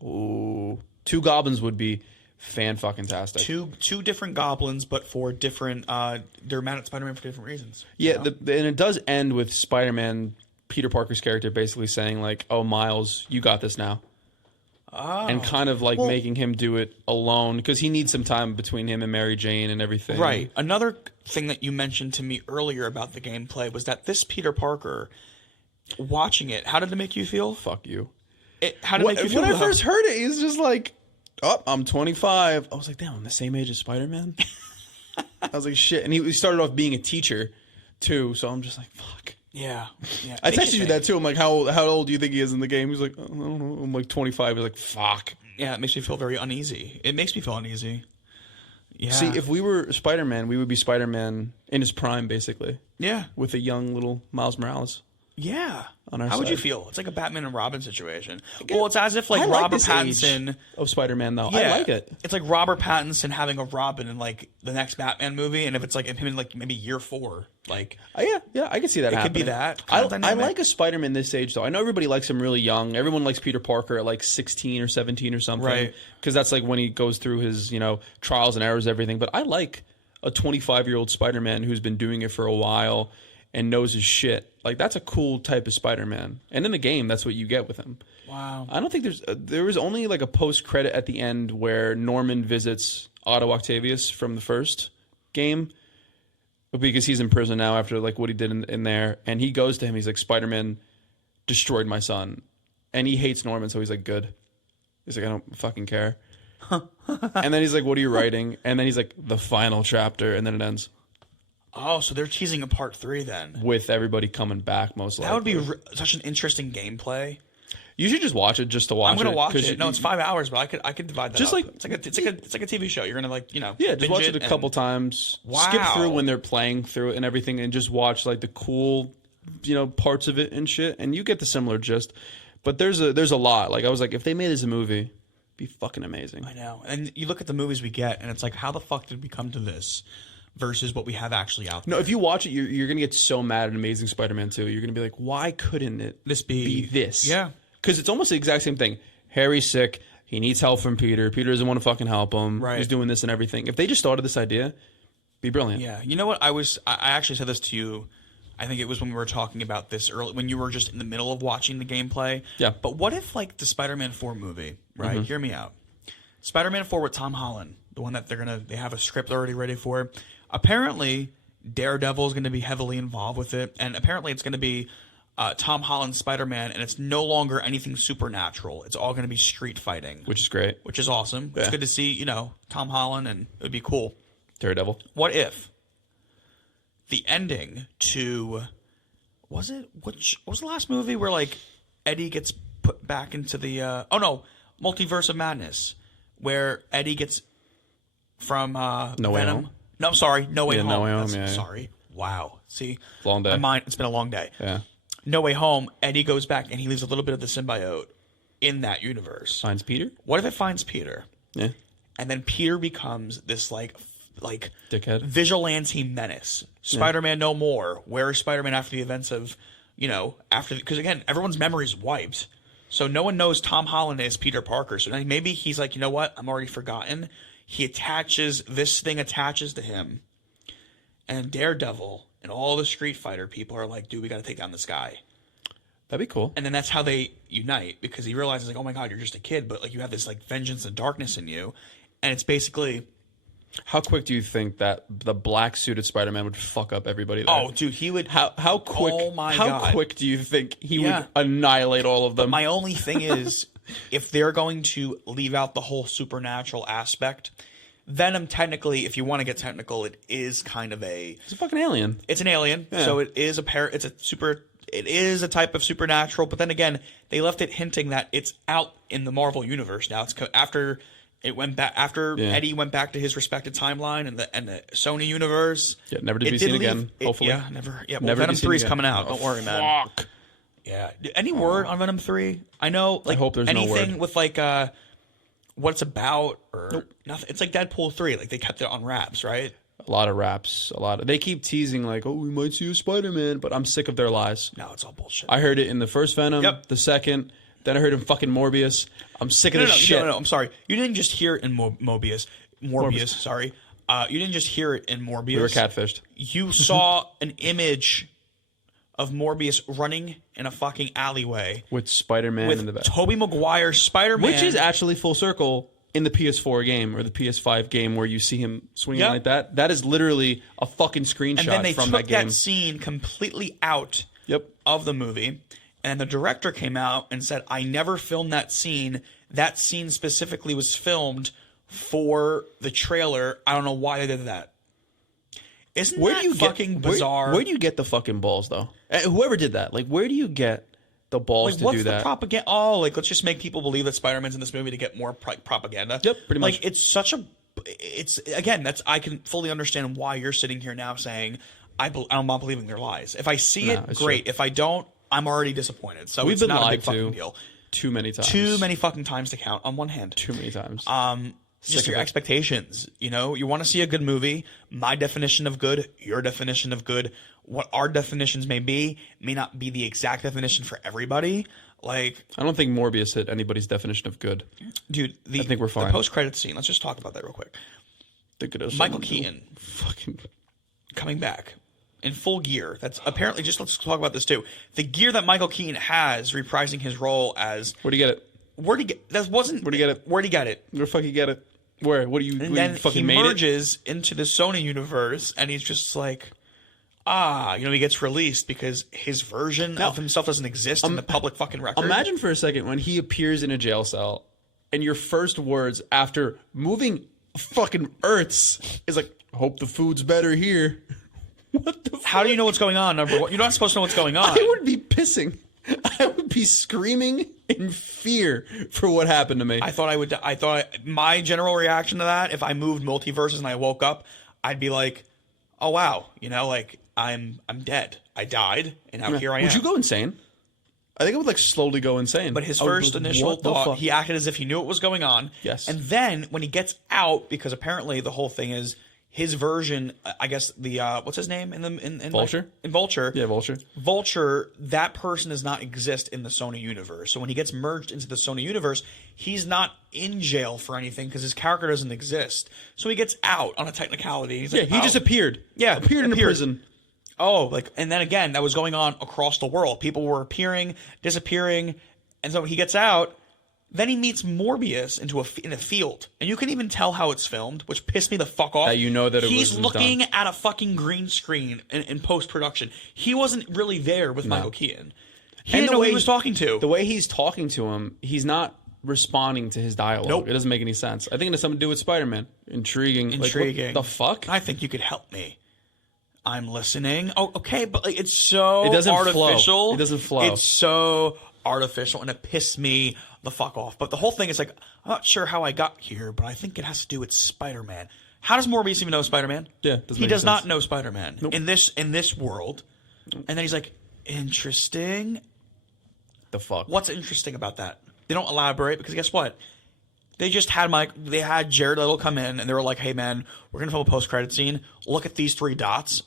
Ooh. Two goblins would be fan-fucking-tastic. Two different goblins, but for different, they're mad at Spider-Man for different reasons. Yeah, and it does end with Spider-Man, Peter Parker's character, basically saying like, oh, Miles, you got this now. and kind of like making him do it alone because he needs some time between him and Mary Jane and everything. Right. Another thing that you mentioned to me earlier about the gameplay was that this Peter Parker, watching it, how did it make you feel? Fuck you. How did it make you feel? When I first heard it, he's just like, "Oh, I'm 25." I was like, "Damn, I'm the same age as Spider-Man." I was like, "Shit!" And he started off being a teacher too, so I'm just like, "Fuck." Yeah. I texted you that too. I'm like, how old do you think he is in the game? He's like, I don't know. I'm like 25. He's like, fuck. Yeah, it makes me feel very uneasy. It makes me feel uneasy. Yeah. See, if we were Spider-Man, we would be Spider-Man in his prime, basically. Yeah. With a young little Miles Morales. Yeah. On our How would side. you feel? It's like a Batman and Robin situation. Well, it's as if like I like Robert this Pattinson age of Spider-Man, though. Yeah, I like it. It's like Robert Pattinson having a Robin in like the next Batman movie, and if it's like him in like maybe year 4, like Yeah, I can see that happening. could be that I kind of dynamic. like a Spider-Man this age, though. I know everybody likes him really young. Everyone likes Peter Parker at like 16 or 17 or something. Right. Because that's like when he goes through his, trials and errors, everything. But I like a 25-year-old Spider-Man who's been doing it for a while and knows his shit. Like, that's a cool type of Spider-Man. And in the game, that's what you get with him. wow. I don't think there was only like a post-credit at the end where Norman visits Otto Octavius from the first game because he's in prison now after like what he did in there. And he goes to him. He's like, Spider-Man destroyed my son. And he hates Norman, so he's like, good. He's like, I don't fucking care. And then he's like, what are you writing? And then he's like, the final chapter. And then it ends. Oh, so they're teasing a part 3 then. With everybody coming back, most likely. That would be such an interesting gameplay. You should just watch it just to watch it. I'm gonna watch it. You, No, it's 5 hours, but I could divide that Just up. like- it's like a TV show. You're gonna like Yeah, just binge watch it a couple and- times. Wow. Skip through when they're playing through it and everything, and just watch like the cool, parts of it and shit, and you get the similar gist. But there's a lot. Like I was like, if they made this a movie, it'd be fucking amazing. I know. And you look at the movies we get, and it's like, how the fuck did we come to this versus what we have actually out there? No, if you watch it, you're gonna get so mad at Amazing Spider-Man 2. You're gonna be like, why couldn't it This be this? Yeah. Because it's almost the exact same thing. Harry's sick. He needs help from Peter. Peter doesn't want to fucking help him. Right. He's doing this and everything. If they just thought of this idea, be brilliant. Yeah. You know what? I actually said this to you. I think it was when we were talking about this early, when you were just in the middle of watching the gameplay. Yeah. But what if like the Spider-Man 4 movie, right? Hear me out. Spider-Man 4 with Tom Holland, the one that they have a script already ready for. Apparently, Daredevil is going to be heavily involved with it, and apparently it's going to be Tom Holland's Spider-Man, and it's no longer anything supernatural. It's all going to be street fighting, Which is great. which is awesome. It's Yeah. good to see, Tom Holland, and it would be cool. Daredevil. What if the ending to what was the last movie where like Eddie gets put back into the Multiverse of Madness, where Eddie gets from No Way Venom. Home? No, I'm sorry, No Way Yeah, Home. No Way Home, That's- yeah, yeah. Sorry. Wow. See, Long day. My mind. It's been a long day. Yeah. No Way Home. Eddie goes back and he leaves a little bit of the symbiote in that universe. Finds Peter? What if it finds Peter? Yeah. And then Peter becomes this like Dickhead. vigilante menace. Spider-Man no more. Where is Spider-Man after the events of, because again, everyone's memory's wiped. So no one knows Tom Holland is Peter Parker. So then maybe he's like, you know what? I'm already forgotten. This thing attaches to him. And Daredevil and all the Street Fighter people are like, dude, we got to take down this guy. That'd be cool. And then that's how they unite, because he realizes like, oh my God, you're just a kid, but like you have this like vengeance and darkness in you. And it's basically, How quick do you think that the black suited Spider-Man would fuck up everybody there? oh dude, he would. How quick? Oh my how God. quick do you think he Yeah. would annihilate all of them? My only thing is, if they're going to leave out the whole supernatural aspect, Venom technically, if you want to get technical, it is kind of He's a fucking alien. it's an alien, so it is it is a type of supernatural. But then again, they left it hinting that it's out in the Marvel universe now. It's after it went back Eddie went back to his respected timeline and the Sony universe. Yeah, never to It be did seen leave- again. it- Hopefully, yeah, never. Yeah, well, Never to Venom be seen 3 is again. coming out. Oh, Don't worry, man. Fuck. Yeah. Any word on Venom 3? I know, like, hope there's no anything word. with like what it's about or nothing. It's like Deadpool 3. Like they kept it on wraps, right? A lot of raps. They keep teasing like, oh, we might see a Spider-Man, but I'm sick of their lies. No, it's all bullshit. I heard it in the first Venom, Yep. the second, then I heard in fucking Morbius. I'm sick of this shit. No, I'm sorry. You didn't just hear it in Morbius. Sorry. You didn't just hear it in Morbius. We were catfished. You saw an image of Morbius running in a fucking alleyway with Spider-Man in the with back, Tobey Maguire's Spider-Man, which is actually full circle in the PS4 game or the PS5 game where you see him swinging Yep. like that. That is literally a fucking screenshot and then they from took that game. that scene completely out Yep. of the movie, and the director came out and said, "I never filmed that scene. That scene specifically was filmed for the trailer. I don't know why they did that." Isn't that fucking bizarre? Where do you get the fucking balls, though? Whoever did that, like, where do you get the balls to what's do the that? propaganda? Oh, like let's just make people believe that Spider-Man's in this movie to get more propaganda. Yep, pretty much. Like it's such a. It's again. That's I can fully understand why you're sitting here now saying I'm not believing their lies. If I see it, it's great. true. If I don't, I'm already disappointed. So We've it's been not a lied big fucking to deal. too many times. Too many fucking times to count on one hand. Too many times. Just Sick your of it. expectations. You know, you want to see a good movie. My definition of good, your definition of good, what our definitions may not be the exact definition for everybody. Like, I don't think Morbius hit anybody's definition of good. dude, I think we're fine. The post-credit scene. Let's just talk about that real quick. Michael Keaton Fucking coming back in full gear. That's apparently just let's talk about this too. The gear that Michael Keaton has reprising his role as where'd he get it? where'd he get that wasn't Where'd he get it? Where'd he get it? Where the fuck you get it? Where? What do you? And what, then you fucking he made it? merges into the Sony universe, and he's just like, he gets released because his version of himself doesn't exist in the public fucking record. Imagine for a second when he appears in a jail cell, and your first words after moving fucking Earths is like, "Hope the food's better here." What the? How do you know what's going on? Number one, you're not supposed to know what's going on. I would be pissing. I would be screaming in fear for what happened to me. I thought my general reaction to that, if I moved multiverses and I woke up, I'd be like, "Oh wow, like I'm dead. I died, and now here I am." Would you go insane? I think I would like slowly go insane. But his I would first be like, initial what the thought, fuck? he acted as if he knew what was going on. Yes. And then when he gets out, because apparently the whole thing is his version. I guess the what's his name in Vulture? in Vulture. Yeah, Vulture. Vulture. That person does not exist in the Sony universe. So when he gets merged into the Sony universe, he's not in jail for anything because his character doesn't exist. So he gets out on a technicality. He's Yeah, like, he just appeared. Yeah, appeared in a prison. And then again, that was going on across the world. People were appearing, disappearing, and so he gets out. Then he meets Morbius in a field, and you can even tell how it's filmed, which pissed me the fuck off. That you know that it he's wasn't looking done. at a fucking green screen in post production. He wasn't really there with Michael Keaton. He didn't know who he was talking to. The way he's talking to him, he's not responding to his dialogue. Nope. It doesn't make any sense. I think it has something to do with Spider-Man. Intriguing. Intriguing. Like, what the fuck? I think you could help me. I'm listening. Oh, okay, but like, it's so It doesn't flow. artificial. It doesn't flow. It's so artificial, and it pissed me the fuck off. But the whole thing is like, I'm not sure how I got here, but I think it has to do with Spider-Man. How does Morbius even know Spider-Man? Yeah, doesn't he make does sense. not know Spider-Man Nope. in this world. And then he's like, interesting. The fuck? What's interesting about that? They don't elaborate because guess what? They just had Jared Leto come in and they were like, "Hey man, we're gonna film a post-credit scene. Look at these three dots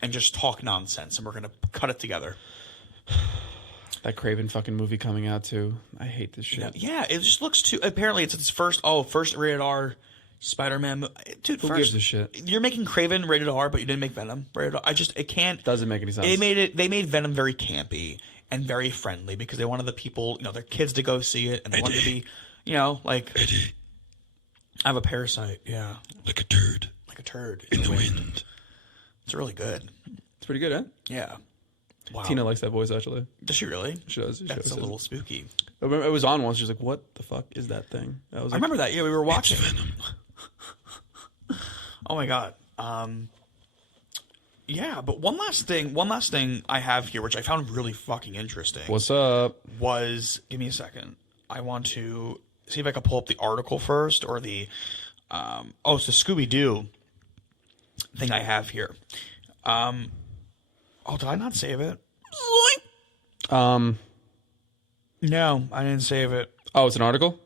and just talk nonsense, and we're gonna cut it together." That Craven fucking movie coming out too. I hate this shit. Yeah, it just looks too. Apparently, it's its first rated R Spider-Man. Dude, Who gives a shit? You're making Craven rated R, but you didn't make Venom rated R. It can't. Doesn't make any sense. They made Venom very campy and very friendly because they wanted the people, their kids to go see it, and they wanted to be, like. Eddie, I have a parasite. Yeah, like a turd like a turd in the wind. It's really good. It's pretty good, huh? Yeah. Wow. Tina likes that voice actually. Does she really? She does. That's a little spooky. I remember it was on once. She was like, "What the fuck is that thing?" I was I like, remember that. Yeah, we were watching. Venom. Oh my god. Yeah, but one last thing I have here, which I found really fucking interesting, "What's up?" was give me a second. I want to see if I can pull up the article first or the it's the Scooby Doo thing I have here. Did I not save it? No, I didn't save it. Oh, it's an article.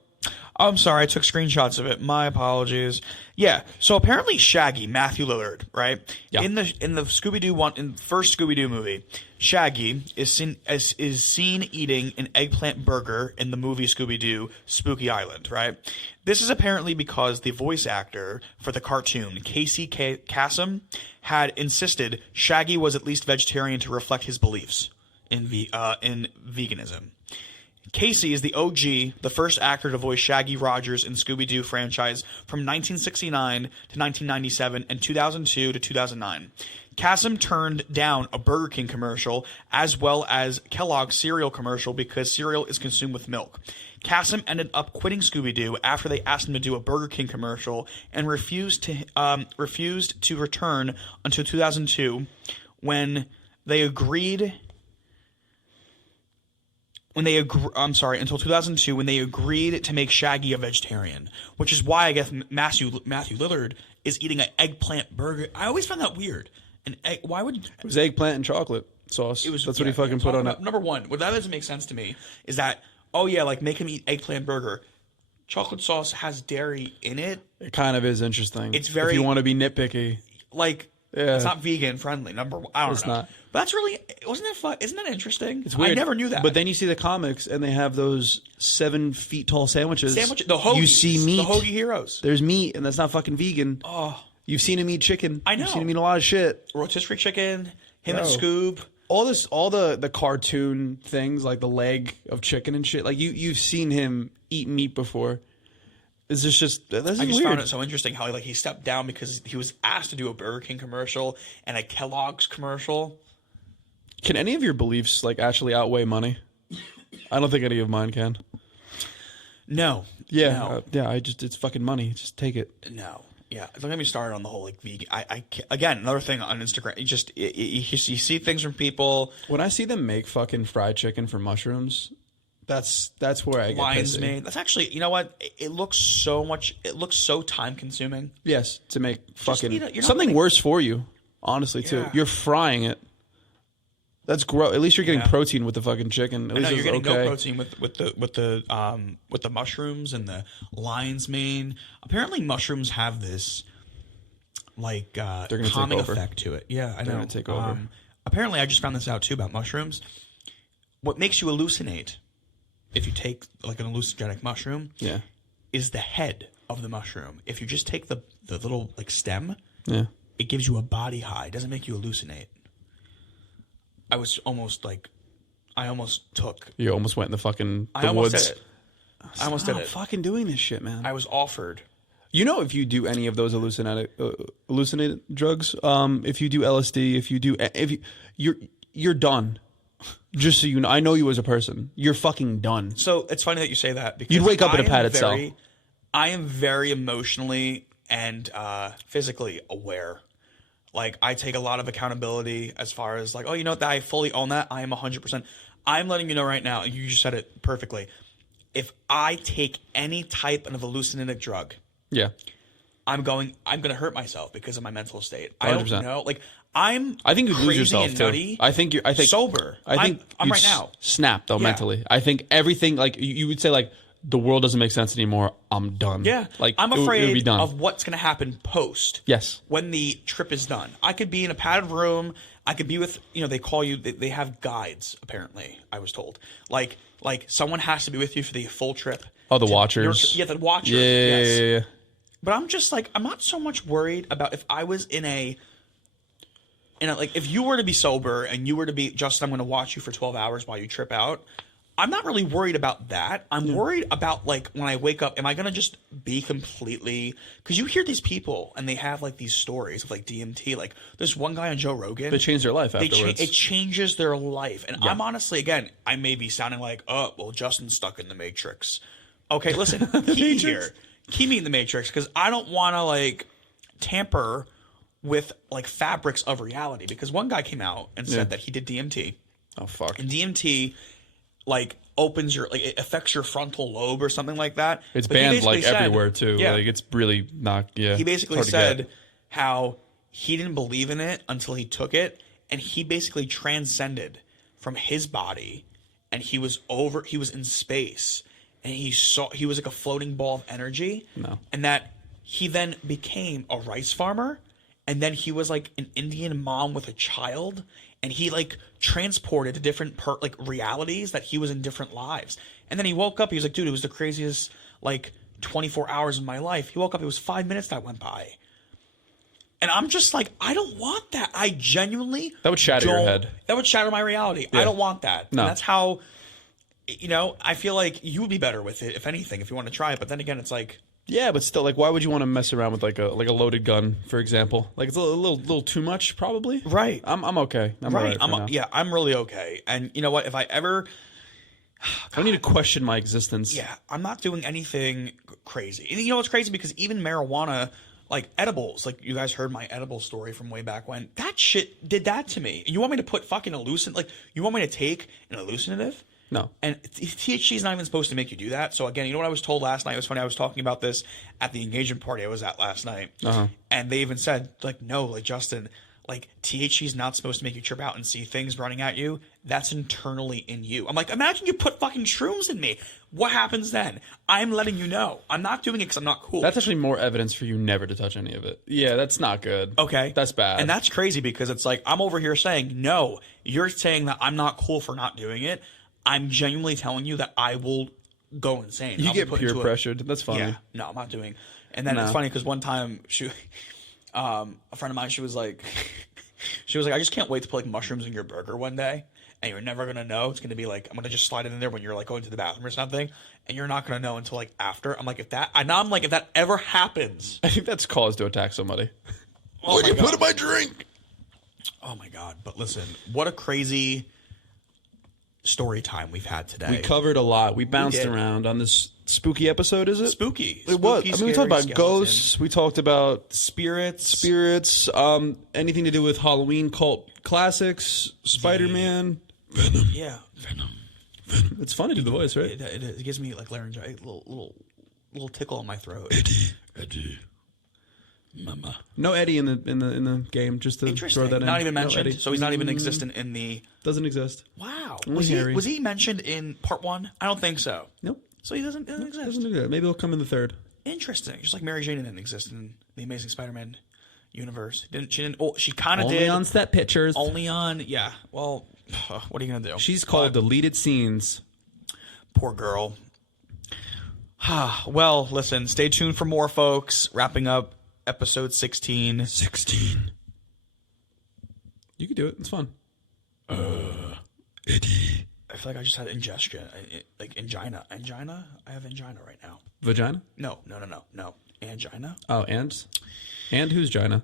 Oh, I'm sorry, I took screenshots of it. My apologies. Yeah, so apparently Shaggy, Matthew Lillard, right? Yeah. In the Scooby-Doo one, in the first Scooby-Doo movie, Shaggy is seen eating an eggplant burger in the movie Scooby-Doo Spooky Island, right? This is apparently because the voice actor for the cartoon, Casey Kasem, had insisted Shaggy was at least vegetarian to reflect his beliefs in veganism. Casey is the OG, the first actor to voice Shaggy Rogers in Scooby-Doo franchise from 1969 to 1997 and 2002 to 2009. Kasem turned down a Burger King commercial as well as Kellogg's cereal commercial because cereal is consumed with milk. Kasem ended up quitting Scooby-Doo after they asked him to do a Burger King commercial and refused to return until 2002 when they agreed. Until 2002 when they agreed to make Shaggy a vegetarian, which is why I guess Matthew Lillard is eating an eggplant burger. I always found that weird. An egg? Why would It was eggplant and chocolate sauce. That's what he fucking put on it. Number one, what that doesn't make sense to me is that like make him eat eggplant burger. Chocolate sauce has dairy in it. It kind of is interesting. It's very if you want to be nitpicky. It's not vegan friendly. I don't know. It's not. But that's really wasn't that fun? Isn't that interesting? It's weird. I never knew that. But then you see the comics and they have those 7 feet tall sandwiches. The hoagies. You see meat. The hoagie heroes. There's meat, and that's not fucking vegan. Oh, you've seen him eat chicken. I know. You've seen him eat a lot of shit. Rotisserie chicken. Him and Scoob. All the cartoon things like the leg of chicken and shit. Like you've seen him eat meat before. Is this just that's I just weird. found it so interesting how he stepped down because he was asked to do a Burger King commercial and a Kellogg's commercial. Can any of your beliefs actually outweigh money? I don't think any of mine can. No. Yeah. It's fucking money. Just take it. No. Yeah. Don't get me started on the whole vegan. Again, another thing on Instagram. You see things from people. When I see them make fucking fried chicken from mushrooms, that's where I get Lion's pissy. Mane. That's actually, you know what? It looks so time consuming. Yes, to make fucking you're not something getting- worse for you. Honestly, too. Yeah. You're frying it. That's gross. At least you're getting protein with the fucking chicken. At least you're getting okay. no protein with the mushrooms and the lion's mane. Apparently, mushrooms have this They're gonna calming take over. effect to it. Yeah, I know. They're gonna take over. Apparently, I just found this out too about mushrooms. What makes you hallucinate, if you take an hallucinogenic mushroom, is the head of the mushroom. If you just take the little stem, it gives you a body high. It doesn't make you hallucinate. I almost took. You almost went in the fucking I almost woods. did it. I almost did it. Fucking doing this shit, man. I was offered. You know, if you do any of those hallucinated drugs, if you do LSD, you're done. Just so you know, I know you as a person. You're fucking done. So it's funny that you say that because You'd wake up in a padded cell. I am very emotionally and physically aware. I take a lot of accountability as far as that I fully own that. I am 100%. I'm letting you know right now. You just said it perfectly. If I take any type of hallucinogenic drug, I'm going to hurt myself because of my mental state. 100%. I don't know. I think you'd lose yourself too. I think sober. I'm right now. Snap though mentally. I think everything you would say the world doesn't make sense anymore. I'm done. Yeah. it I'm would be afraid done. of what's going to happen post. Yes. When the trip is done. I could be in a padded room. I could be with, they call you, they have guides, apparently, I was told. Like someone has to be with you for the full trip. Oh, the watchers. The watchers. Yeah. But I'm just I'm not so much worried about if I was if you were to be sober and you were to be, Justin, I'm going to watch you for 12 hours while you trip out. I'm not really worried about that. I'm worried about when I wake up, am I going to just be completely, because you hear these people and they have these stories of DMT. There's one guy on Joe Rogan. They change their life afterwards. It changes their life. And I'm honestly, again, I may be sounding Justin's stuck in the Matrix. Okay, listen, keep me in the Matrix because I don't want to tamper with fabrics of reality, because one guy came out and said that he did DMT. Oh, fuck. And DMT opens your it affects your frontal lobe or something like that. It's But he banned basically said- everywhere too. Yeah. It's really not. Yeah. He basically it's hard to said get. how he didn't believe in it until he took it, and he basically transcended from his body, and he was in space, and he was like a floating ball of energy. No. And that he then became a rice farmer, and then he was like an Indian mom with a child, and he like transported to different realities that he was in different lives. And then he woke up, he was like, dude, it was the craziest like 24 hours of my life. He woke up, it was 5 minutes that went by. And I'm just like, I don't want that. I genuinely That would shatter your head. That would shatter my reality. Yeah. I don't want that. No. And that's how, I feel like you would be better with it, if anything, if you want to try it. But then again, it's like, Yeah, but still, like, why would you want to mess around with like a loaded gun, for example? Like, it's a little too much, probably. right. I'm okay. I'm right. all right for now. I'm really okay. And you know what? If I ever, I need to question my existence. yeah, I'm not doing anything crazy. And you know what's crazy? Because even marijuana, like edibles, like you guys heard my edible story from way back when, that shit did that to me. And you want me to put fucking you want me to take an hallucinative? No. And THC is not even supposed to make you do that. So again, you know what I was told last night? It was funny. I was talking about this at the engagement party I was at last night. And they even said, like, no, like, Justin, like, THC is not supposed to make you trip out and see things running at you. That's internally in you. I'm like, imagine you put fucking shrooms in me. What happens then? I'm letting you know. I'm not doing it because I'm not cool. That's actually more evidence for you never to touch any of it. Yeah, that's not good. Okay. That's bad. And that's crazy because it's like, I'm over here saying, no, you're saying that I'm not cool for not doing it. I'm genuinely telling you that I will go insane. You I'll get be put peer into pressured. That's funny. Yeah, no, I'm not doing. And then it's funny because one time a friend of mine, she was like, I just can't wait to put like mushrooms in your burger one day, and you're never gonna know. It's gonna be like I'm gonna just slide it in there when you're like going to the bathroom or something, and you're not gonna know until like after. I'm like, if that ever happens, I think that's cause to attack somebody. oh my God. Put in my drink. Oh my God! But listen, what a crazy story time we've had today. We covered a lot. We bounced did. around on this spooky episode, is it? Spooky. It was. I mean, we talked about scary ghosts. We talked about spirits. anything to do with Halloween cult classics, Spider-Man. Venom. Yeah, Venom. It's fun to do the voice, right? It gives me like laryngitis, little tickle in my throat. Eddie. Mama. No Eddie in the game. Just to Interesting. throw that in. Not even No mentioned. Eddie. So he's not even existent in the. Doesn't exist. Wow. Only Harry. Was he mentioned in part 1? I don't think so. Nope. So he doesn't exist. Doesn't exist. Maybe he'll come in the third. Interesting. Just like Mary Jane didn't exist in the Amazing Spider-Man universe. She kind of did. Only on set pictures. Only on. Yeah. Well, what are you gonna do? She's called deleted scenes. Poor girl. Well, listen. Stay tuned for more, folks. Wrapping up episode 16. 16. You can do it. It's fun. Eddie. I feel like I just had ingestion. Like angina. Angina? I have angina right now. Vagina? No. Angina? Oh, and who's Gina?